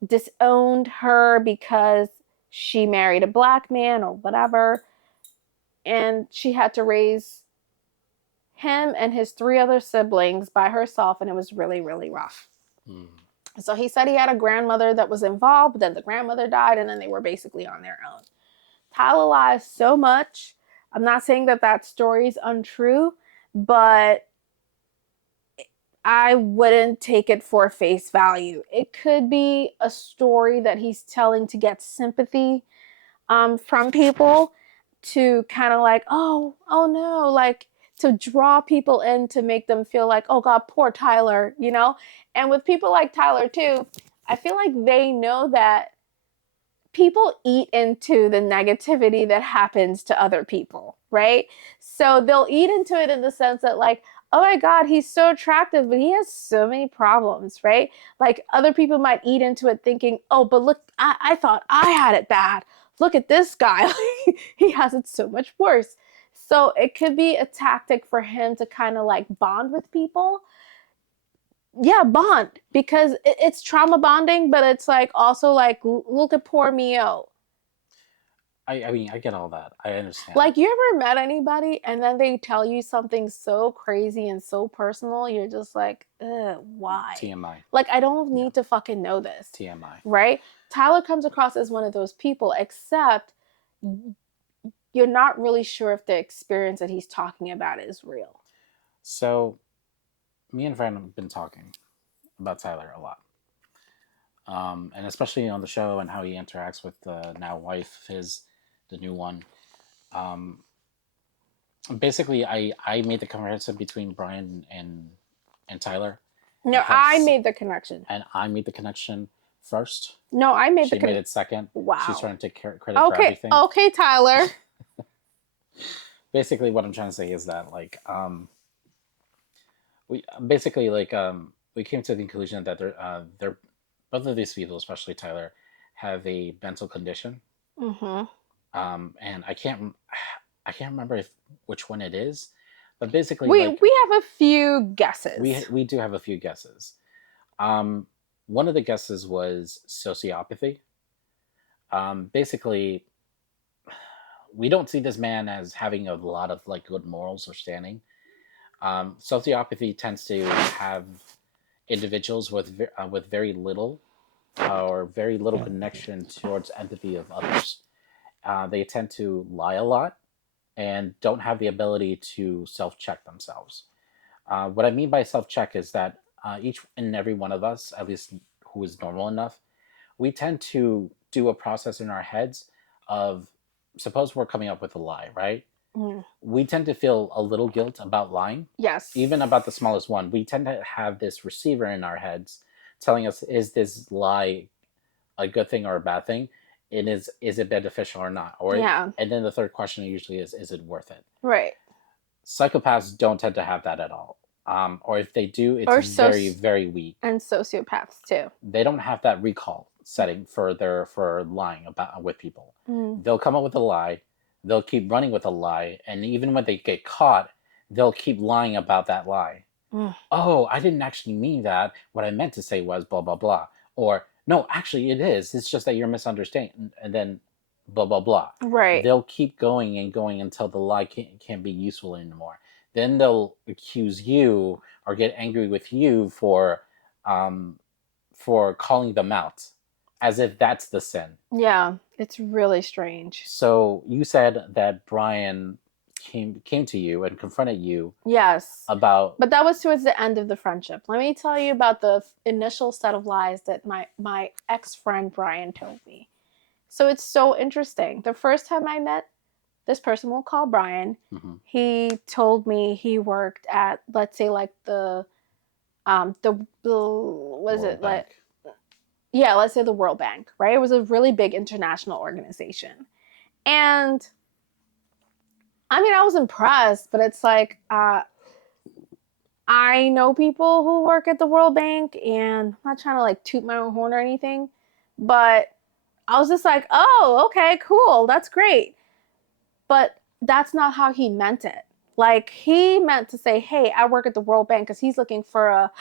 disowned her because she married a black man or whatever, and she had to raise him and his 3 other siblings by herself, and it was really, really rough. So he said he had a grandmother that was involved, but then the grandmother died, and then they were basically on their own. Tyler lies so much. I'm not saying that story is untrue, but I wouldn't take it for face value. It could be a story that he's telling to get sympathy from people, to kind of like, oh no, like to draw people in, to make them feel like, oh God, poor Tyler, you know? And with people like Tyler too, I feel like they know that people eat into the negativity that happens to other people, right? So they'll eat into it in the sense that, like, oh my God, he's so attractive, but he has so many problems, right? Like, other people might eat into it thinking, oh, but look, I thought I had it bad. Look at this guy. He has it so much worse. So it could be a tactic for him to kind of like bond with people. Yeah, bond, because it's trauma bonding, but it's like also like, look at poor Mio. I mean, I get all that. I understand. Like, you ever met anybody and then they tell you something so crazy and so personal, you're just like, why? TMI. Like, I don't need to fucking know this. TMI. Right? Tyler comes across as one of those people, except you're not really sure if the experience that he's talking about is real. So, me and Fran have been talking about Tyler a lot. And especially on the show, and how he interacts with the now wife of his, the new one. Basically, I made the comparison between Brian and Tyler. No, I made the connection. And I made the connection first. No, I made She made it second. Wow. She's trying to take credit for everything. Okay, Tyler. Basically, what I'm trying to say is that, like, we basically, like, we came to the conclusion that they're both of these people, especially Tyler, have a mental condition. Mm-hmm. And I can't remember which one it is, but basically, we have a few guesses. We do have a few guesses. One of the guesses was sociopathy. Basically, we don't see this man as having a lot of like good morals or standing. Sociopathy tends to have individuals with very little connection towards empathy of others. They tend to lie a lot and don't have the ability to self-check themselves. What I mean by self-check is that each and every one of us, at least who is normal enough, we tend to do a process in our heads of, suppose we're coming up with a lie, right? Mm. We tend to feel a little guilt about lying. Yes. Even about the smallest one. We tend to have this receiver in our heads telling us, is this lie a good thing or a bad thing? is it beneficial or not? Or Yeah. and then the third question usually is it worth it? Right. Psychopaths don't tend to have that at all. Or if they do, it's Or very, very weak. And sociopaths too. They don't have that recall setting for lying about with people. They'll come up with a lie, they'll keep running with a lie, and even when they get caught, they'll keep lying about that lie. Oh, I didn't actually mean that. What I meant to say was blah blah blah. Or no, actually it is. It's just that you're misunderstanding. And then blah blah blah. Right. They'll keep going and going until the lie can't be useful anymore. Then they'll accuse you or get angry with you for calling them out, as if that's the sin. Yeah, it's really strange. So you said that Brian came to you and confronted you. Yes. About. But that was towards the end of the friendship. Let me tell you about the initial set of lies that my ex-friend Brian told me. So it's so interesting. The first time I met this person, we'll call Brian, he told me he worked at, let's say, like the what is it? Like, yeah, let's say the World Bank, right? It was a really big international organization. And I mean, I was impressed, but it's like, I know people who work at the World Bank, and I'm not trying to like toot my own horn or anything, but I was just like, oh, okay, cool, that's great. But that's not how he meant it. Like, he meant to say, hey, I work at the World Bank, because he's looking for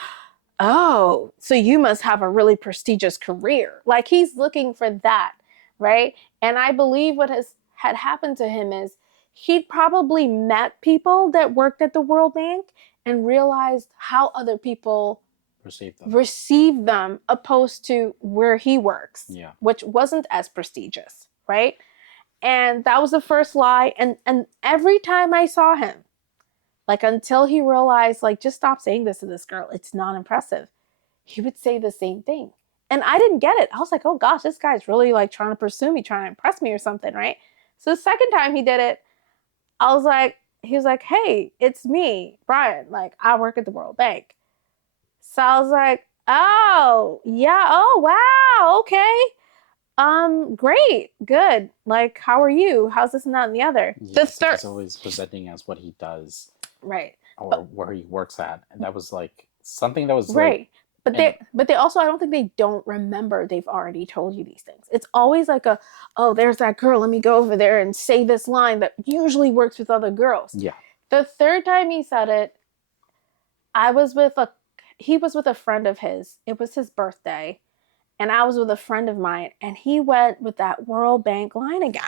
oh, so you must have a really prestigious career. Like, he's looking for that, right? And I believe what had happened to him is he'd probably met people that worked at the World Bank and realized how other people receive them opposed to where he works, which wasn't as prestigious, right? And that was the first lie. And every time I saw him, like, until he realized, like, just stop saying this to this girl, it's not impressive, he would say the same thing. And I didn't get it. I was like, oh gosh, this guy's really like trying to pursue me, trying to impress me or something, right? So the second time he did it, I was like, he was like, hey, it's me, Brian. Like, I work at the World Bank. So I was like, oh, yeah, oh, wow, okay. Great, good. Like, how are you? How's this and that and the other? Yes, he's always presenting as what he does. Right. Or where he works at. And that was like something that was right. Like, but they also, I don't think they don't remember they've already told you these things. It's always like oh, there's that girl, let me go over there and say this line that usually works with other girls. Yeah. The third time he said it, he was with a friend of his. It was his birthday. And I was with a friend of mine, and he went with that World Bank line again.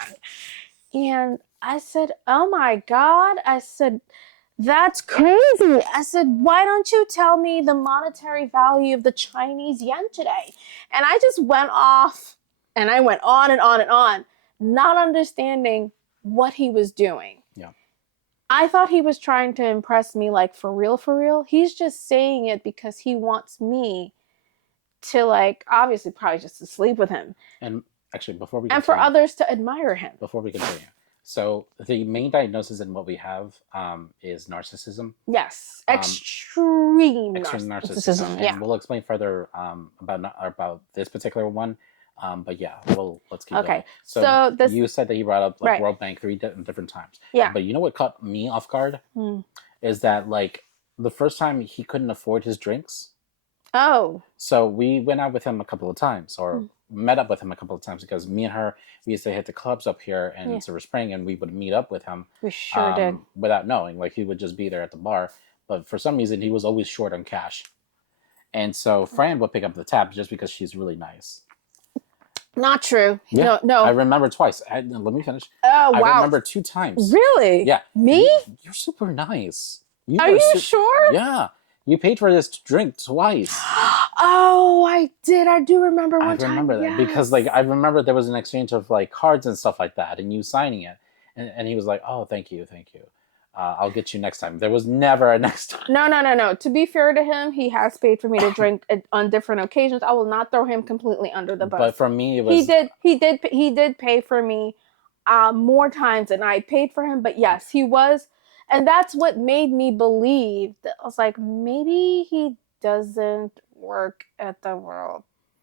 And I said, oh my God. I said, that's crazy. I said, why don't you tell me the monetary value of the Chinese yen today? And I just went off, and I went on and on and on, not understanding what he was doing. Yeah. I thought he was trying to impress me, like, for real, for real. He's just saying it because he wants me to, like, obviously probably just to sleep with him. And actually, before we and for others to admire him. Before we continue. So the main diagnosis in what we have is narcissism. Yes. Extreme narcissism. Yeah. And we'll explain further about this particular one. But yeah, let's keep going. So you said that he brought up like World Bank 3 different times. Yeah. But you know what caught me off guard? Is that, like, the first time he couldn't afford his drinks. Oh. So we went out with him a couple of times, or met up with him a couple of times, because me and her, we used to hit the clubs up here in Silver Spring, and we would meet up with him. We sure did. Without knowing. Like, he would just be there at the bar. But for some reason, he was always short on cash. And so Fran would pick up the tab just because she's really nice. Not true. Yeah. No. I remember twice. Let me finish. Oh, wow. I remember 2 times. Really? Yeah. Me? You're super nice. Are you sure? Yeah. You paid for this drink twice. Oh, I did. I do remember one time. I remember that because, like, I remember there was an exchange of, like, cards and stuff like that, and you signing it. And he was like, oh, thank you. I'll get you next time. There was never a next time. No. To be fair to him, he has paid for me to drink on different occasions. I will not throw him completely under the bus. But for me, it was... He did pay for me more times than I paid for him. But yes, he was. And that's what made me believe that I was like, maybe he doesn't work at the World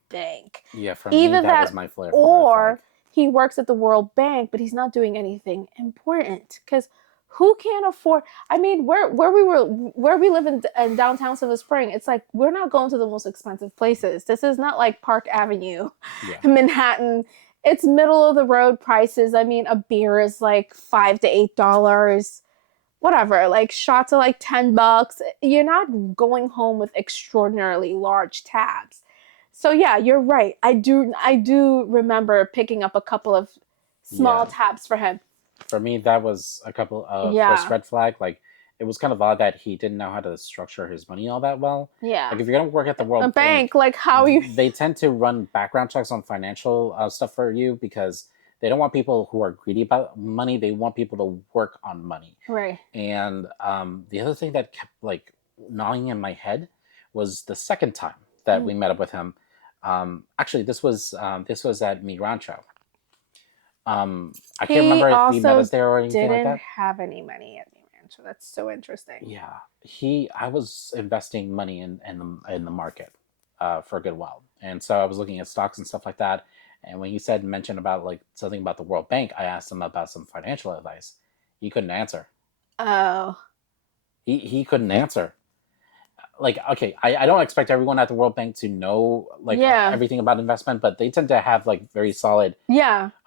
Bank. Yeah, for me, that was my flair. Or he works at the World Bank, but he's not doing anything important. Because who can afford? I mean, where we live in downtown Silver Spring, it's like we're not going to the most expensive places. This is not like Park Avenue, Yeah. Manhattan. It's middle of the road prices. I mean, a beer is like $5 to $8. Whatever, like shots are like $10. You're not going home with extraordinarily large tabs. So yeah, you're right. I do remember picking up a couple of small Yeah. tabs for him. For me, that was a couple of first Yeah. red flag. Like, it was kind of odd that he didn't know how to structure his money all that well. Yeah. Like, if you're gonna work at the A World bank, like how you they tend to run background checks on financial stuff for you because they don't want people who are greedy about money. They want people to work on money. right. And the other thing that kept like gnawing in my head was the second time that we met up with him. Actually, this was at Mi Rancho. I can't remember if he met us there or anything like Didn't that. have any money at New Rancho. That's so interesting. Yeah, I was investing money in the market for a good while, and so I was looking at stocks and stuff like that. And when he mentioned about like something about the World Bank, I asked him about some financial advice. He couldn't answer. Oh. He couldn't answer. Like, okay, I don't expect everyone at the World Bank to know like everything about investment, but they tend to have like very solid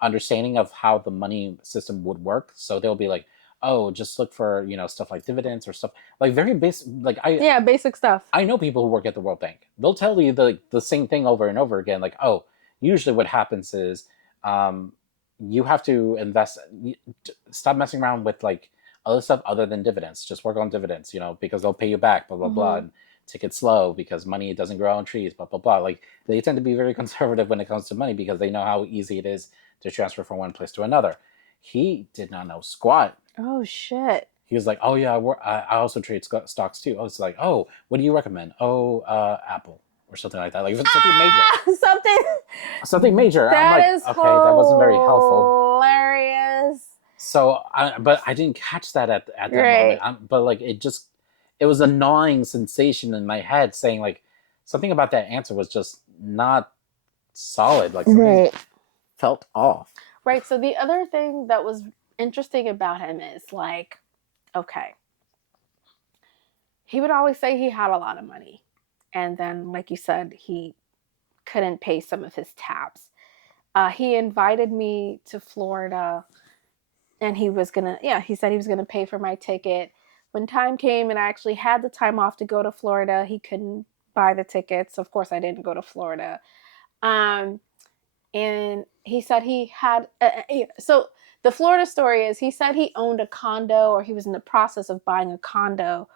understanding of how the money system would work. So they'll be like, oh, just look for stuff like dividends or stuff like very basic. Like basic stuff. I know people who work at the World Bank. They'll tell you the same thing over and over again. Like, oh, usually what happens is you have to invest. Stop messing around with like other stuff other than dividends. Just work on dividends, because they'll pay you back, blah, blah, blah. And take it slow because money doesn't grow on trees, blah, blah, blah. Like, they tend to be very conservative when it comes to money because they know how easy it is to transfer from one place to another. He did not know squat. Oh, shit. He was like, oh, yeah, I also trade stocks too. I was like, oh, what do you recommend? Oh, Apple or something like that. Like, something major. Something major. That I'm like, okay, that wasn't very helpful. Hilarious. So, but I didn't catch that at that moment. But like, it was a gnawing sensation in my head saying like something about that answer was just not solid. Like something felt off. Right. So the other thing that was interesting about him is like, okay, he would always say he had a lot of money. And then, like you said, he couldn't pay some of his tabs. He invited me to Florida and he said he was going to pay for my ticket. When time came and I actually had the time off to go to Florida, he couldn't buy the tickets. Of course, I didn't go to Florida. And he said he had... so the Florida story is he said he owned a condo or he was in the process of buying a condo.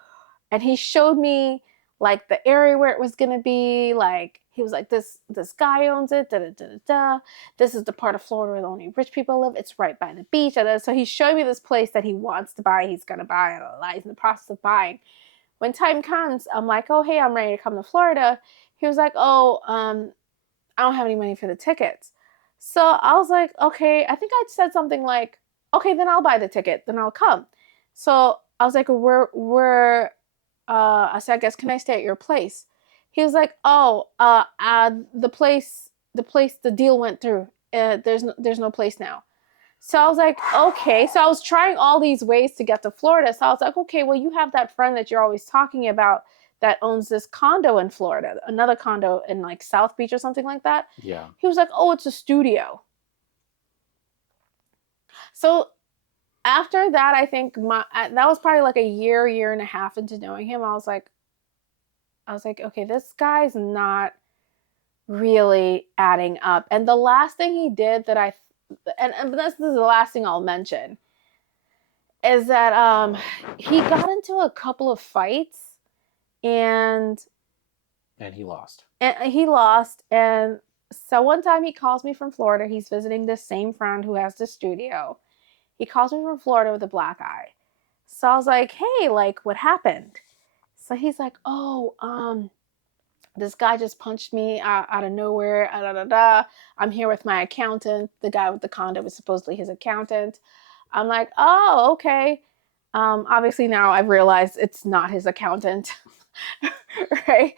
And he showed me like the area where it was going to be. Like, he was like, this guy owns it. Da, da, da, da, da. This is the part of Florida where only rich people live. It's right by the beach. So he showed me this place that he wants to buy. He's going to buy it. He's in the process of buying. When time comes, I'm like, oh, hey, I'm ready to come to Florida. He was like, oh, I don't have any money for the tickets. So I was like, okay, I think I said something like, okay, then I'll buy the ticket. Then I'll come. So I was like, I said, I guess, can I stay at your place? He was like, oh, the deal went through. There's no place now. So I was like, okay. So I was trying all these ways to get to Florida. So I was like, okay, well, you have that friend that you're always talking about that owns this condo in Florida, another condo in like South Beach or something like that. Yeah. He was like, oh, it's a studio. So after that, I think that was probably like a year and a half into knowing him. I was like, okay, this guy's not really adding up. And the last thing he did that and this is the last thing I'll mention, is that he got into a couple of fights and he lost. And so one time he calls me from Florida. He's visiting this same friend who has the studio. He calls me from Florida with a black eye. So I was like, hey, like, what happened? So he's like, oh, this guy just punched me out of nowhere. I'm here with my accountant. The guy with the condo was supposedly his accountant. I'm like, oh, okay. Obviously now I've realized it's not his accountant. Right?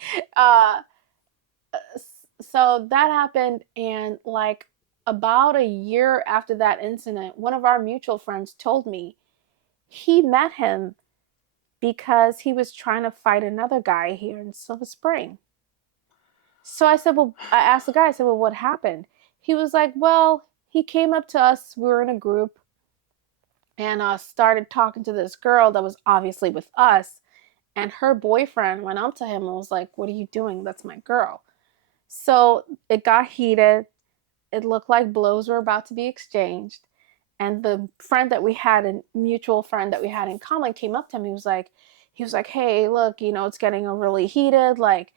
So that happened, and like about a year after that incident, one of our mutual friends told me he met him because he was trying to fight another guy here in Silver Spring. So I said, well, I asked the guy, I said, well, what happened? He was like, well, he came up to us. We were in a group and started talking to this girl that was obviously with us. And her boyfriend went up to him and was like, what are you doing? That's my girl. So it got heated. It looked like blows were about to be exchanged. And the friend that we had, a mutual friend that we had in common, came up to him. He was like, hey, look, you know, it's getting really heated. Like,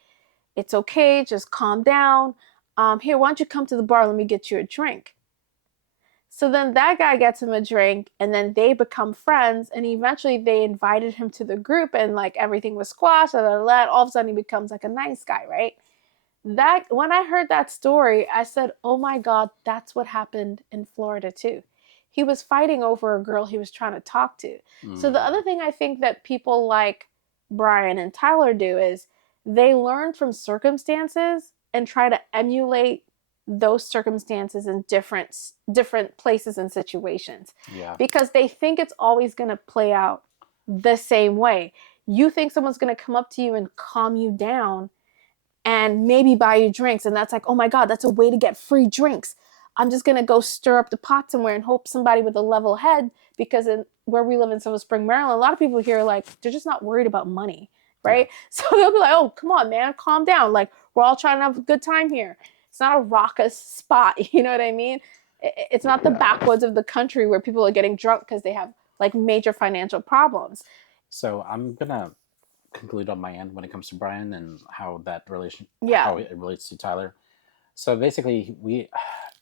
it's okay. Just calm down. Here, why don't you come to the bar? Let me get you a drink. So then that guy gets him a drink and then they become friends. And eventually they invited him to the group and like everything was squashed. And all of a sudden he becomes like a nice guy, right? That when I heard that story, I said, oh my God, that's what happened in Florida too. He was fighting over a girl he was trying to talk to. So the other thing I think that people like Brian and Tyler do is they learn from circumstances and try to emulate those circumstances in different places and situations. Yeah. Because they think it's always going to play out the same way. You think someone's going to come up to you and calm you down and maybe buy you drinks, and that's like, oh my God, that's a way to get free drinks. I'm just going to go stir up the pot somewhere and hope somebody with a level head, because where we live in Silver Spring, Maryland, a lot of people here, like, they're just not worried about money, right? Yeah. So they'll be like, oh, come on, man, calm down. Like, we're all trying to have a good time here. It's not a raucous spot, you know what I mean? It's not the backwoods of the country where people are getting drunk because they have, like, major financial problems. So I'm going to conclude on my end when it comes to Brian and how that relation, how it relates to Tyler. So basically,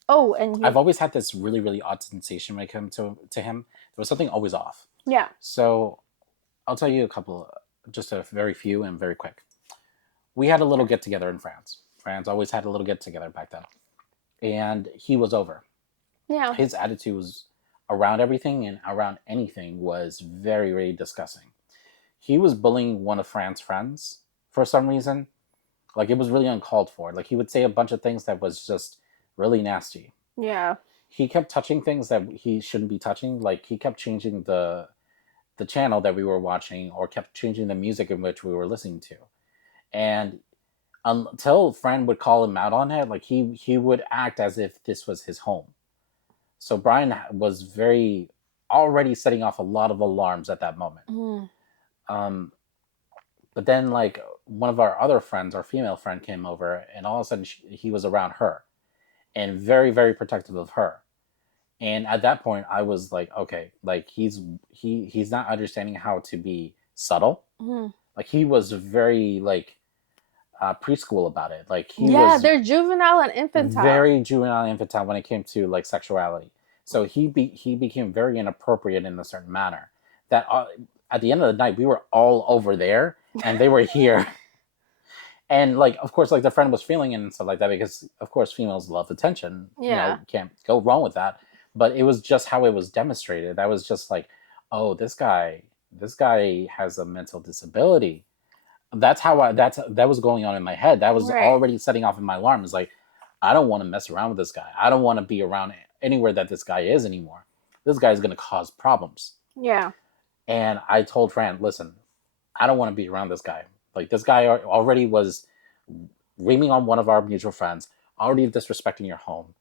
I've always had this really, really odd sensation when it came to him. There was something always off. Yeah. So I'll tell you a couple, just a very few and very quick. We had a little get together in France. France always had a little get together back then, and he was over. Yeah. His attitude was around everything and around anything was very, very disgusting. He was bullying one of Fran's friends for some reason. Like, it was really uncalled for. Like, he would say a bunch of things that was just really nasty. Yeah. He kept touching things that he shouldn't be touching. Like, he kept changing the channel that we were watching, or kept changing the music in which we were listening to. And until Fran would call him out on it, like, he would act as if this was his home. So Brian was already setting off a lot of alarms at that moment. But then, like, one of our other friends, our female friend, came over, and all of a sudden he was around her and very, very protective of her. And at that point I was like, okay, like, he's not understanding how to be subtle. Like, he was very, like, preschool about it. Like, they're juvenile and infantile. Very juvenile and infantile when it came to, like, sexuality. So he became very inappropriate in a certain manner that at the end of the night we were all over there and they were here. And, like, of course, like, the friend was feeling it and stuff like that, because of course females love attention. Yeah. You know, can't go wrong with that. But it was just how it was demonstrated. I was just like, oh, this guy has a mental disability. That's how that was going on in my head. That was already setting off in my alarm. It's like, I don't want to mess around with this guy. I don't want to be around anywhere that this guy is anymore. This guy is going to cause problems. Yeah. And I told Fran, listen, I don't want to be around this guy. Like, this guy already was reaming on one of our mutual friends, already disrespecting your home.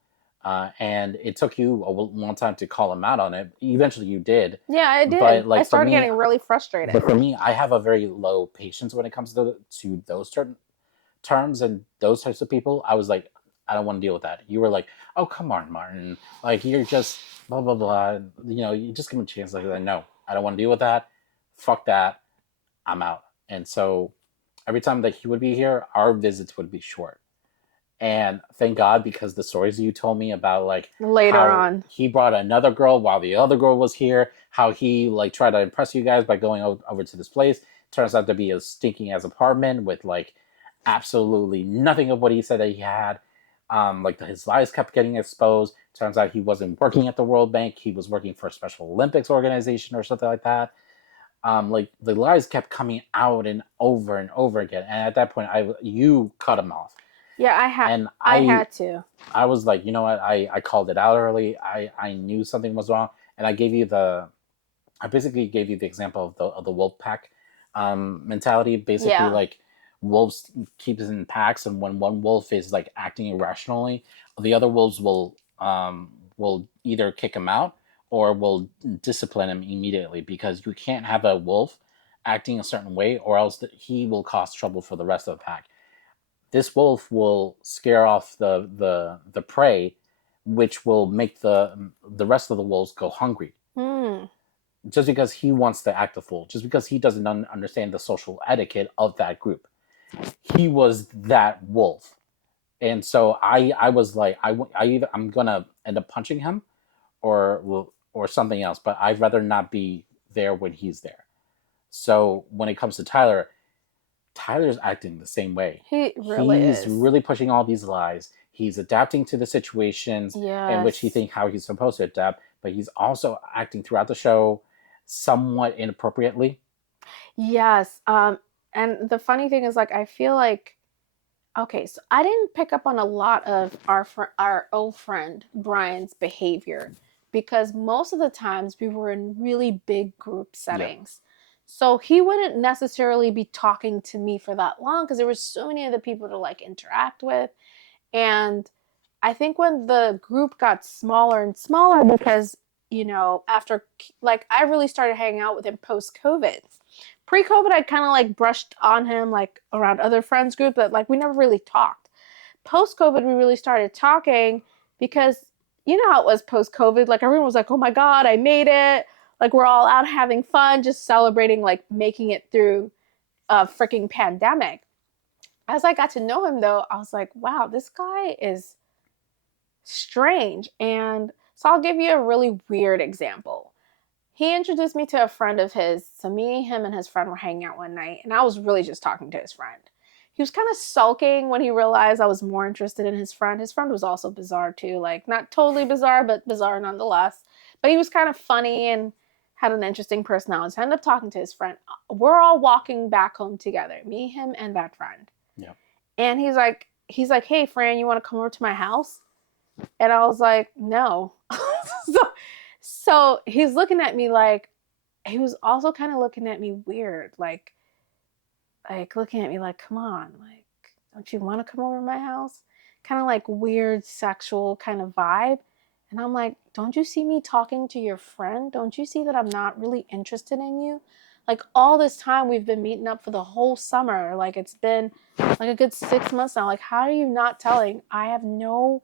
And it took you a long time to call him out on it. Eventually you did. Yeah, I did. But, like, I started getting really frustrated. But for me, I have a very low patience when it comes to those certain terms and those types of people. I was like, I don't want to deal with that. You were like, oh, come on, Martin. Like, you're just blah, blah, blah. You know, you just give him a chance. Like, no, I don't want to deal with that. Fuck that. I'm out. And so every time that he would be here, our visits would be short. And thank God, because the stories you told me about, like, later on, he brought another girl while the other girl was here, how he, like, tried to impress you guys by going over to this place. Turns out to be a stinking ass apartment with, like, absolutely nothing of what he said that he had. Like, his lies kept getting exposed. Turns out he wasn't working at the World Bank. He was working for a Special Olympics organization or something like that. Like, the lies kept coming out and over again. And at that point, you cut him off. Yeah, And I had to. I was like, you know what? I called it out early. I knew something was wrong, and I basically gave you the example of the wolf pack mentality. Basically, Yeah. like wolves keep us in packs, and when one wolf is like acting irrationally, the other wolves will either kick him out or will discipline him immediately, because you can't have a wolf acting a certain way, or else he will cause trouble for the rest of the pack. This wolf will scare off the prey, which will make the rest of the wolves go hungry, Hmm. just because he wants to act a fool, just because he doesn't understand the social etiquette of that group. He was that wolf, and so I was like, I'm gonna end up punching him, or something else, but I'd rather not be there when he's there. So when it comes to Tyler, Tyler's acting the same way. He really He's is. really pushing all these lies. He's adapting to the situations in which he Yes. thinks how he's supposed to adapt, but he's also acting throughout the show somewhat inappropriately. Yes. And the funny thing is, like, I feel like, okay, so I didn't pick up on a lot of our old friend Brian's behavior, because most of the times we were in really big group Yep. settings. So he wouldn't necessarily be talking to me for that long because there were so many other people to like interact with. And I think when the group got smaller and smaller, because, after, like, I really started hanging out with him post COVID. Pre COVID, I kind of like brushed on him, like around other friends' group, but like we never really talked. Post COVID, we really started talking because you know how it was post COVID. Like everyone was like, oh my God, I made it. Like we're all out having fun, just celebrating, like making it through a freaking pandemic. As I got to know him, though, I was like, wow, this guy is strange. And so I'll give you a really weird example. He introduced me to a friend of his. So me, him, and his friend were hanging out one night, and I was really just talking to his friend. He was kind of sulking when he realized I was more interested in his friend. His friend was also bizarre too, like not totally bizarre, but bizarre nonetheless. But he was kind of funny and had an interesting personality. So I ended up talking to his friend. We're all walking back home together, me, him, and that friend. Yeah. And he's like, hey, Fran, you want to come over to my house? And I was like, no. so, so he's looking at me like, he was also kind of looking at me weird, like looking at me like, come on, like, don't you want to come over to my house? Kind of like weird sexual kind of vibe. And I'm like, don't you see me talking to your friend? Don't you see that I'm not really interested in you? Like all this time we've been meeting up for the whole summer. Like it's been like a good 6 months now. Like, how are you not telling? I have no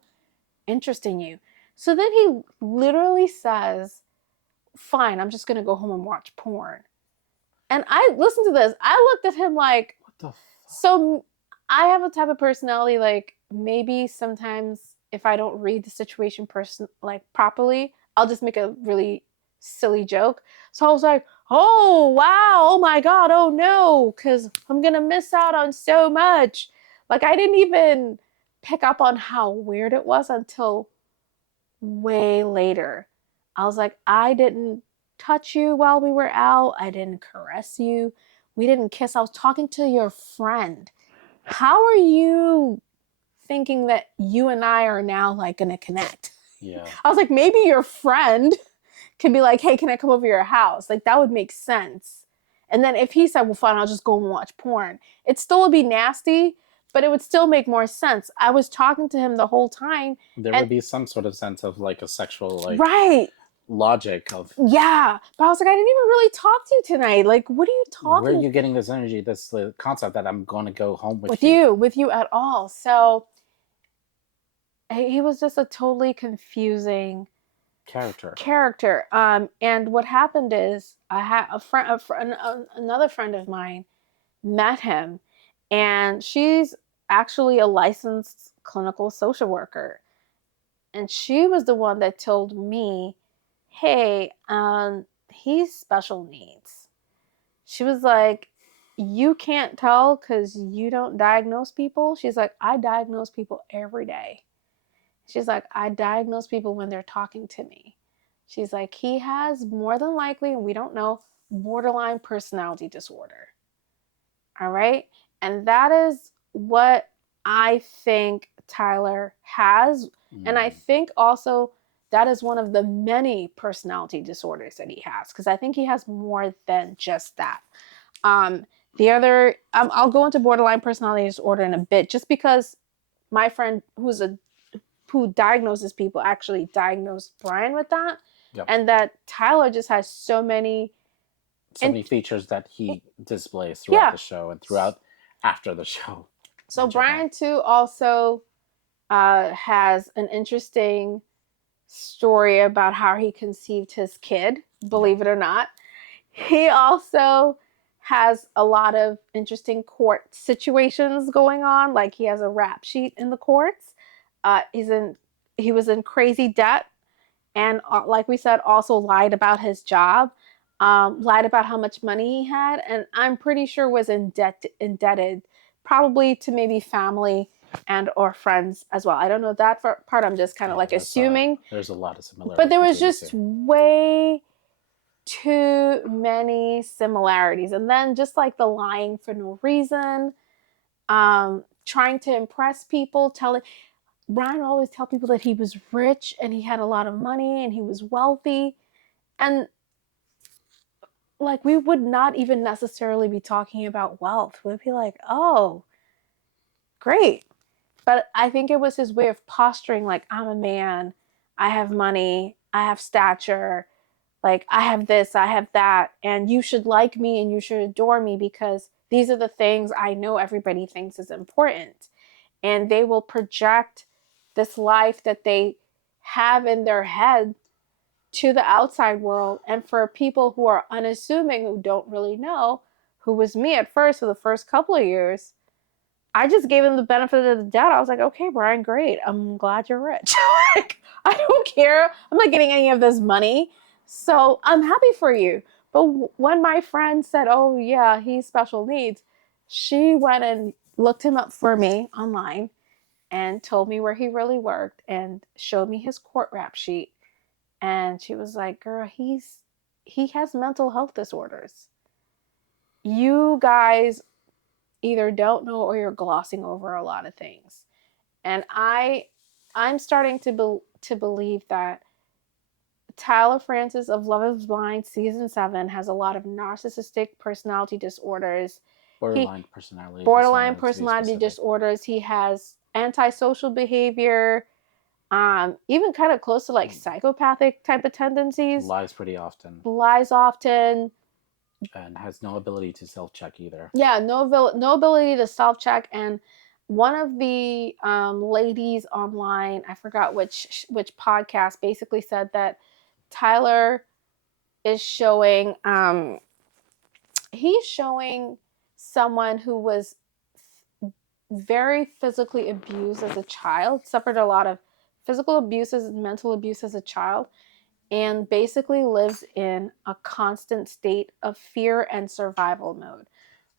interest in you. So then he literally says, fine, I'm just going to go home and watch porn. And I listened to this. I looked at him like, What the? so I have a type of personality, like maybe sometimes if I don't read the situation like properly, I'll just make a really silly joke. So I was like, oh wow, oh my God, oh no, because I'm gonna miss out on so much. Like I didn't even pick up on how weird it was until way later. I was like, I didn't touch you while we were out. I didn't caress you. We didn't kiss. I was talking to your friend. How are you thinking that you and I are now like going to connect? Yeah. I was like, maybe your friend could be like, hey, can I come over to your house? Like, that would make sense. And then if he said, well, fine, I'll just go and watch porn, it still would be nasty, but it would still make more sense. I was talking to him the whole time. There And would be some sort of sense of like a sexual right. logic of Yeah. But I was like, I didn't even really talk to you tonight. Like, what are you where are talking you getting this energy, this concept that I'm going to go home with with you at all? So he was just a totally confusing character. And what happened is I had another friend of mine met him, and she's actually a licensed clinical social worker, and she was the one that told me, "Hey, he's special needs." She was like, "You can't tell because you don't diagnose people." She's like, "I diagnose people every day." She's like, I diagnose people when they're talking to me. She's like, he has more than likely, and we don't know, borderline personality disorder. All right. And that is what I think Tyler has, and I Mm, think also that is one of the many personality disorders that he has, because I think he has more than just that. Um, the other, I'll go into borderline personality disorder in a bit, just because my friend who diagnoses people actually diagnosed Brian with that, yep. and that Tyler just has so many, So and many features that he displays throughout yeah. the show and throughout after the show So in general. Brian too also has an interesting story about how he conceived his kid, believe it or not. He also has a lot of interesting court situations going on. Like he has a rap sheet in the courts. He was in crazy debt, and like we said, also lied about his job, lied about how much money he had, and I'm pretty sure was indebted, probably to maybe family and or friends as well. I don't know that part. I'm just kind of Yeah, like assuming, there's a lot of but similarities there was between the just two. way too many similarities. And then just like the lying for no reason, trying to impress people, telling Brian would always tell people that he was rich and he had a lot of money and he was wealthy. And like we would not even necessarily be talking about wealth. We'd be like, oh, great. But I think it was his way of posturing like, I'm a man, I have money, I have stature, like I have this, I have that, and you should like me and you should adore me because these are the things I know everybody thinks is important. And they will project this life that they have in their head to the outside world. And for people who are unassuming, who don't really know, who was me at first for the first couple of years, I just gave him the benefit of the doubt. I was like, okay, Brian, great. I'm glad you're rich. Like, I don't care. I'm not getting any of this money. So I'm happy for you. But when my friend said, oh, yeah, he's special needs, she went and looked him up for me online and told me where he really worked and showed me his court rap sheet. And she was like, girl, he has mental health disorders. You guys either don't know or you're glossing over a lot of things. And I'm starting to believe that Tyler Francis of Love Is Blind season 7 has a lot of narcissistic personality disorders. He Borderline personality borderline disorder, to be personality specific. disorders. He has antisocial behavior, even kind of close to like psychopathic type of tendencies. Lies pretty often Lies often. and has no ability to self-check either. Yeah, no ability to self check. And one of the ladies online, I forgot which podcast, basically said that Tyler is showing he's showing someone who was very physically abused as a child, suffered a lot of physical abuses and mental abuse as a child, and basically lives in a constant state of fear and survival mode.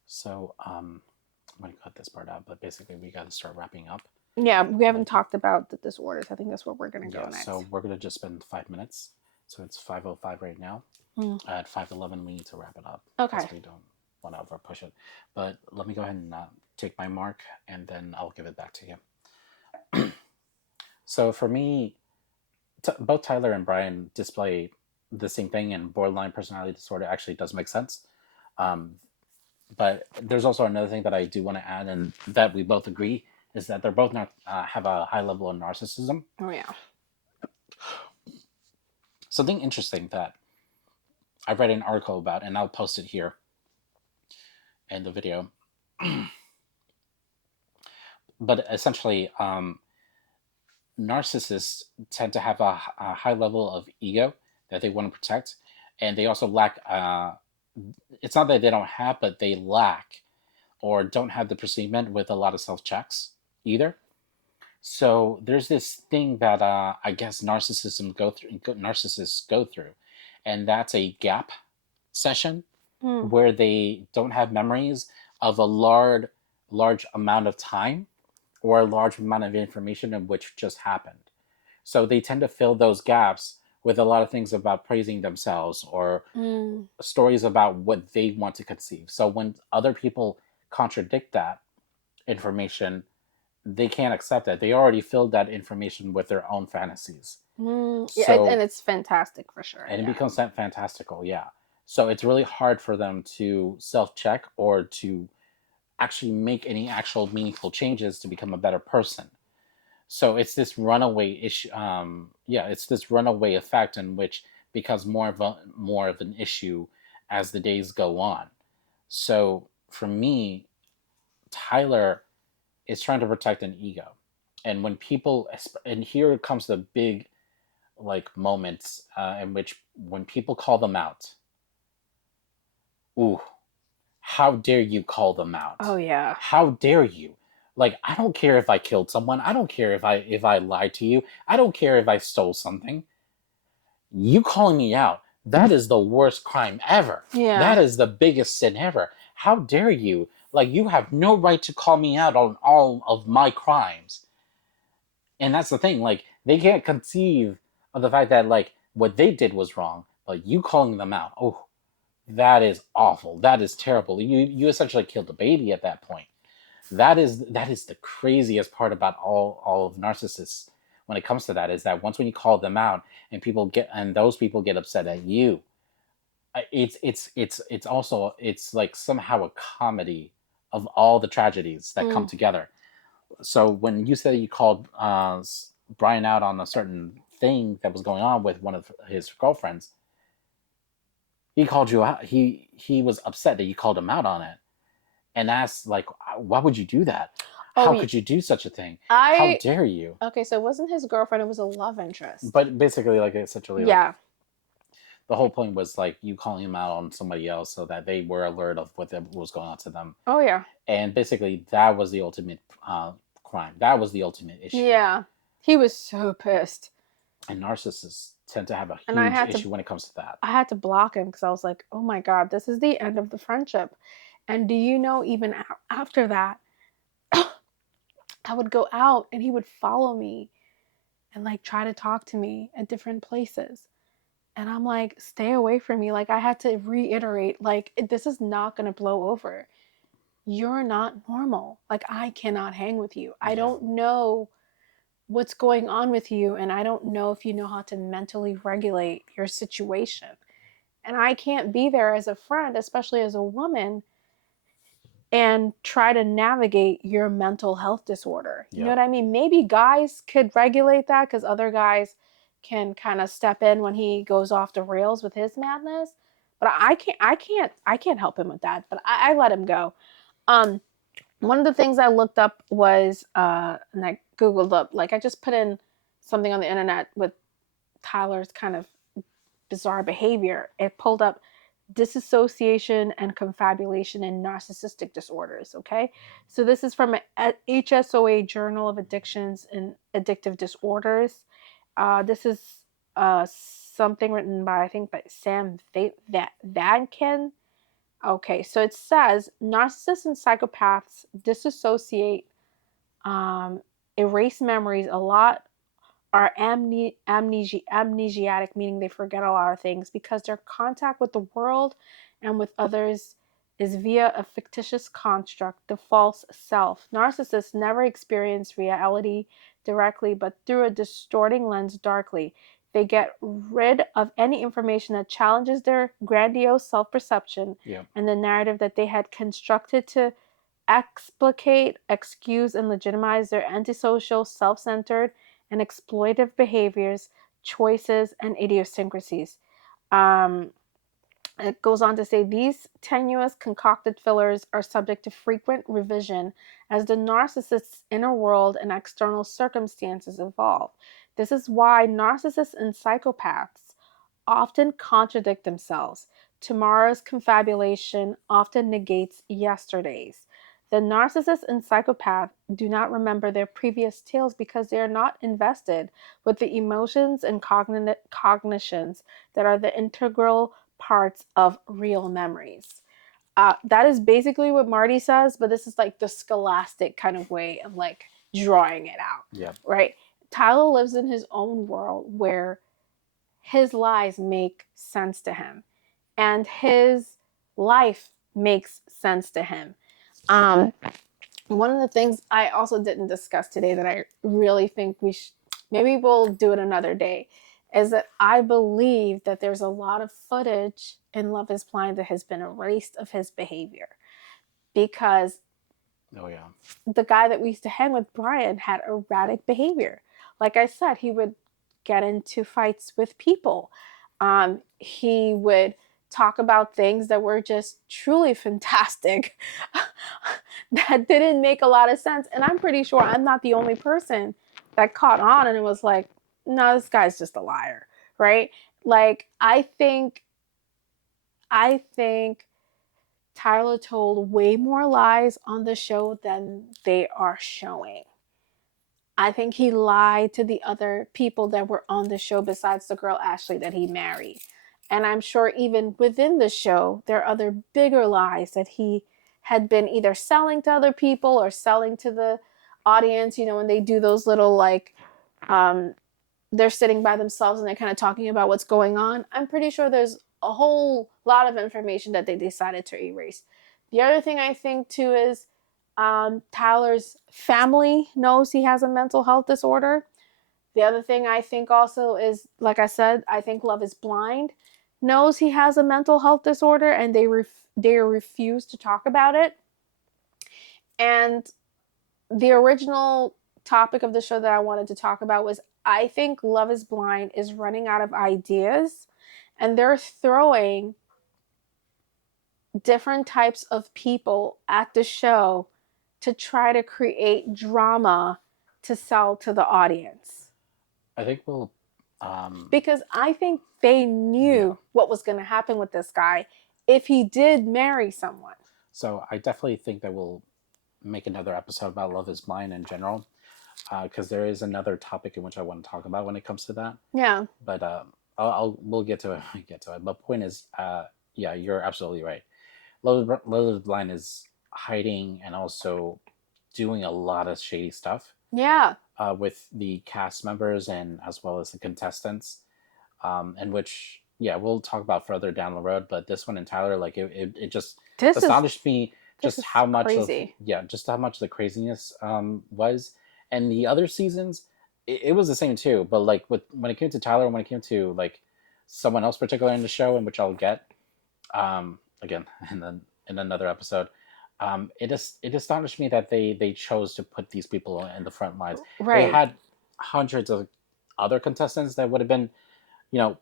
So I'm gonna cut this part out, but basically we got to start wrapping up. Yeah, we haven't talked about the disorders. I think that's where we're going to go next. So we're gonna just spend 5 minutes. So it's 5:05 right now. At 5:11 we need to wrap it up. Okay. We don't want to over push it. But let me go ahead and take my mark, and then I'll give it back to you. So for me, both Tyler and Brian display the same thing, and borderline personality disorder actually does make sense. But there's also another thing that I do want to add, and that we both agree, is that they're both not have a high level of narcissism. Oh yeah. Something interesting that I read an article about, and I'll post it here in the video. But essentially, narcissists tend to have a high level of ego that they want to protect, and they also lack. It's not that they don't have, but they lack or don't have the perceivement with a lot of self checks either. So there's this thing that I guess narcissists go through, and that's a gap session where they don't have memories of a large amount of time or a large amount of information of which just happened. So they tend to fill those gaps with a lot of things about praising themselves or stories about what they want to conceive. So when other people contradict that information, they can't accept that. They already filled that information with their own fantasies. Yeah, So and it's fantastic for sure. and it Yeah. becomes that fantastical, yeah. So it's really hard for them to self-check or to actually make any actual meaningful changes to become a better person. So it's this runaway issue. Yeah, it's this runaway effect in which becomes more of an issue as the days go on. So for me, Tyler is trying to protect an ego, and when people, and here comes the big like moments in which when people call them out, ooh, how dare you call them out? Oh yeah. How dare you? Like, I don't care if I killed someone. I don't care if I lied to you. I don't care if I stole something. You calling me out, that is the worst crime ever. Yeah. That is the biggest sin ever. How dare you? Like, you have no right to call me out on all of my crimes. And that's the thing, like, they can't conceive of the fact that like what they did was wrong, but you calling them out, oh, that is awful. That is terrible. You essentially killed a baby at that point. That is the craziest part about all of narcissists when it comes to that, is that once when you call them out and those people get upset at you, it's also, it's like somehow a comedy of all the tragedies that come together. So when you said you called Brian out on a certain thing that was going on with one of his girlfriends, he called you out. He was upset that you called him out on it, and asked like, why would you do that? How could you do such a thing? How dare you? Okay, so it wasn't his girlfriend, it was a love interest. But basically, like, essentially, yeah. like, the whole point was like you calling him out on somebody else so that they were alert of what was going on to them. Oh yeah. And basically, that was the ultimate crime. That was the ultimate issue. Yeah. He was so pissed. And narcissists tend to have a huge issue when it comes to that. I had to block him because I was like, oh my God, this is the end of the friendship. And do you know, even after that, I would go out and he would follow me and like try to talk to me at different places. And I'm like, stay away from me. Like, I had to reiterate, like, this is not going to blow over. You're not normal. Like, I cannot hang with you. I don't know what's going on with you. And I don't know if you know how to mentally regulate your situation. And I can't be there as a friend, especially as a woman, and try to navigate your mental health disorder. You know what I mean? Maybe guys could regulate that because other guys can kind of step in when he goes off the rails with his madness. But I can't help him with that. But I let him go. One of the things I looked up was, and I Googled up, like, I just put in something on the internet with Tyler's kind of bizarre behavior. It pulled up disassociation and confabulation in narcissistic disorders. Okay, so this is from a HSOA Journal of Addictions and Addictive Disorders. This is something written by, I think, by Sam Vadkin. Okay, so it says narcissists and psychopaths disassociate, erase memories a lot, are amnesiatic, meaning they forget a lot of things because their contact with the world and with others is via a fictitious construct, the false self. Narcissists never experience reality directly, but through a distorting lens darkly. They get rid of any information that challenges their grandiose self-perception and the narrative that they had constructed to explicate, excuse, and legitimize their antisocial, self-centered, and exploitive behaviors, choices, and idiosyncrasies. It goes on to say these tenuous, concocted fillers are subject to frequent revision as the narcissist's inner world and external circumstances evolve. This is why narcissists and psychopaths often contradict themselves. Tomorrow's confabulation often negates yesterday's. The narcissist and psychopath do not remember their previous tales because they are not invested with the emotions and cognitions that are the integral parts of real memories. That is basically what Marty says, but this is like the scholastic kind of way of like drawing it out. Yeah. Right? Tyler lives in his own world where his lies make sense to him and his life makes sense to him. One of the things I also didn't discuss today that I really think maybe we'll do it another day, is that I believe that there's a lot of footage in Love is Blind that has been erased of his behavior, because Oh yeah. the guy that we used to hang with, Brian, had erratic behavior. Like I said, he would get into fights with people. He would talk about things that were just truly fantastic that didn't make a lot of sense. And I'm pretty sure I'm not the only person that caught on and it was like, no, this guy's just a liar, right? Like, I think Tyler told way more lies on the show than they are showing. I think he lied to the other people that were on the show besides the girl Ashley that he married. And I'm sure even within the show, there are other bigger lies that he had been either selling to other people or selling to the audience. You know, when they do those little like, they're sitting by themselves and they're kind of talking about what's going on. I'm pretty sure there's a whole lot of information that they decided to erase. The other thing I think too is Tyler's family knows he has a mental health disorder. The other thing I think also is, like I said, I think Love is Blind knows he has a mental health disorder and they refuse to talk about it. And the original topic of the show that I wanted to talk about was, I think Love is Blind is running out of ideas and they're throwing different types of people at the show to try to create drama to sell to the audience. I think we'll. Because I think they knew what was going to happen with this guy if he did marry someone. So I definitely think that we'll make another episode about Love is Blind in general, because there is another topic in which I want to talk about when it comes to that. Yeah. But we'll get to it when we get to it. But point is, yeah, you're absolutely right. Love is Blind is hiding and also doing a lot of shady stuff. Yeah. With the cast members and as well as the contestants, and which we'll talk about further down the road. But this one in Tyler, like it just astonished me just how much crazy. just how much the craziness was. And the other seasons, it was the same too. But like when it came to Tyler, when it came to like someone else particular in the show, in which I'll get again in another episode. It astonished me that they chose to put these people in the front lines. Right. They had hundreds of other contestants that would have been,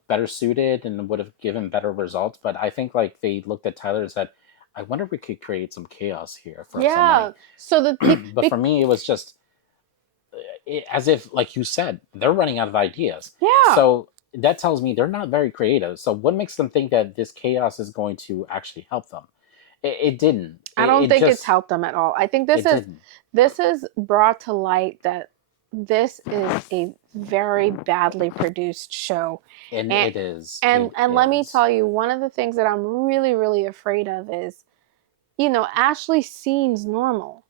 better suited and would have given better results. But I think like they looked at Tyler and said, "I wonder if we could create some chaos here for somebody." So but for me, it was just as if, like you said, they're running out of ideas. Yeah. So that tells me they're not very creative. So what makes them think that this chaos is going to actually help them? It didn't. I don't think it's helped them at all. I think this is brought to light that this is a very badly produced show. And it is. And let me tell you, one of the things that I'm really, really afraid of is, Ashley seems normal,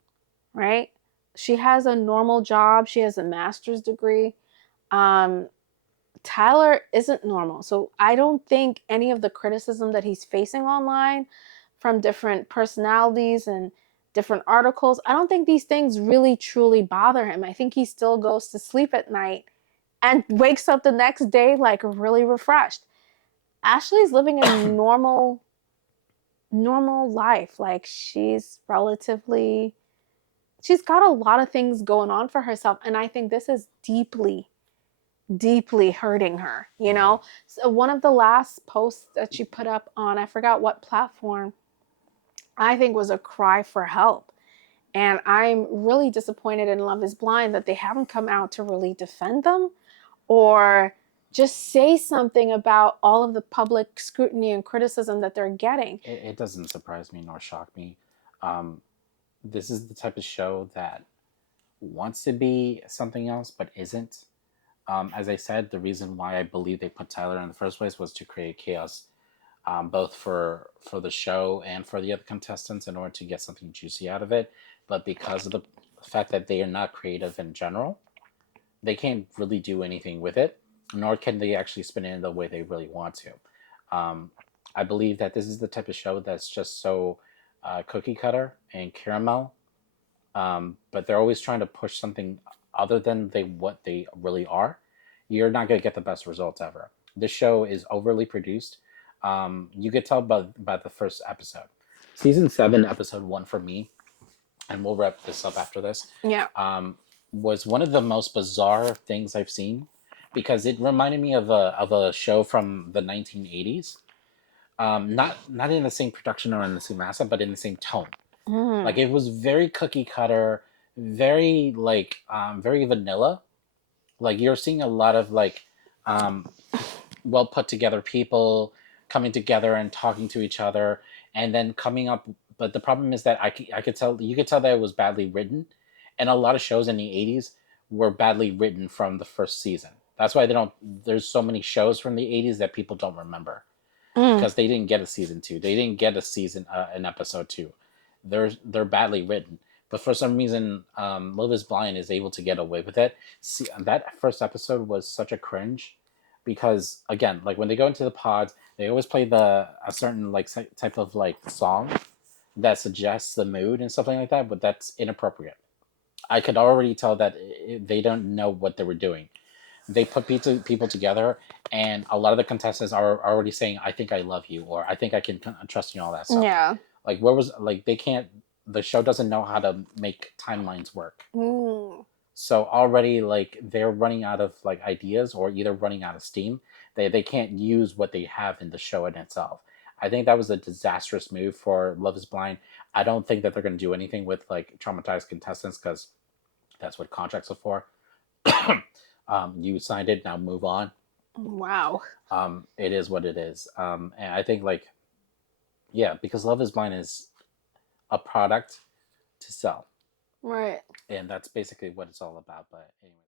right? She has a normal job. She has a master's degree. Tyler isn't normal. So I don't think any of the criticism that he's facing online from different personalities and different articles, I don't think these things really truly bother him. I think he still goes to sleep at night and wakes up the next day like really refreshed. Ashley's living a normal life. Like she's got a lot of things going on for herself. And I think this is deeply hurting her, So one of the last posts that she put up on, I forgot what platform, I think was a cry for help. And I'm really disappointed in Love is Blind that they haven't come out to really defend them or just say something about all of the public scrutiny and criticism that they're getting. It doesn't surprise me nor shock me. This is the type of show that wants to be something else but isn't. As I said, the reason why I believe they put Tyler in the first place was to create chaos, both for the show and for the other contestants in order to get something juicy out of it. But because of the fact that they are not creative in general, they can't really do anything with it, nor can they actually spin it in the way they really want to. I believe that this is the type of show that's just so cookie cutter and caramel but they're always trying to push something other than what they really are, you're not going to get the best results ever. This show is overly produced. You could tell by the first episode. Season 7, episode 1 for me, and we'll wrap this up after this, Yeah. was one of the most bizarre things I've seen because it reminded me of a show from the 1980s. Not in the same production or in the same asset, but in the same tone. Like Mm. it was very cookie cutter, very like very vanilla. Like you're seeing a lot of like um, well put together people coming together and talking to each other, and then coming up. But the problem is that I could tell you could tell that it was badly written, and a lot of shows in the '80s were badly written from the first season. That's why they don't. There's so many shows from the '80s that people don't remember Mm. because they didn't get a season 2. They didn't get a season an episode 2. They're badly written. But for some reason, Love Is Blind is able to get away with it. See, that first episode was such a cringe because again, like when they go into the pods, they always play a certain like type of like song that suggests the mood and something like that, but that's inappropriate. I could already tell that they don't know what they were doing. They put people together, and a lot of the contestants are already saying, "I think I love you," or "I think I can trust you," and all that stuff. Yeah. Like, where was like they can't. The show doesn't know how to make timelines work. Mm. So already, like they're running out of like ideas, or either running out of steam. They can't use what they have in the show in itself. I think that was a disastrous move for Love Is Blind. I don't think that they're going to do anything with like traumatized contestants because that's what contracts are for. You signed it, now move on. Wow. It is what it is. And I think like yeah, because Love Is Blind is a product to sell, Right. and that's basically what it's all about. But anyway.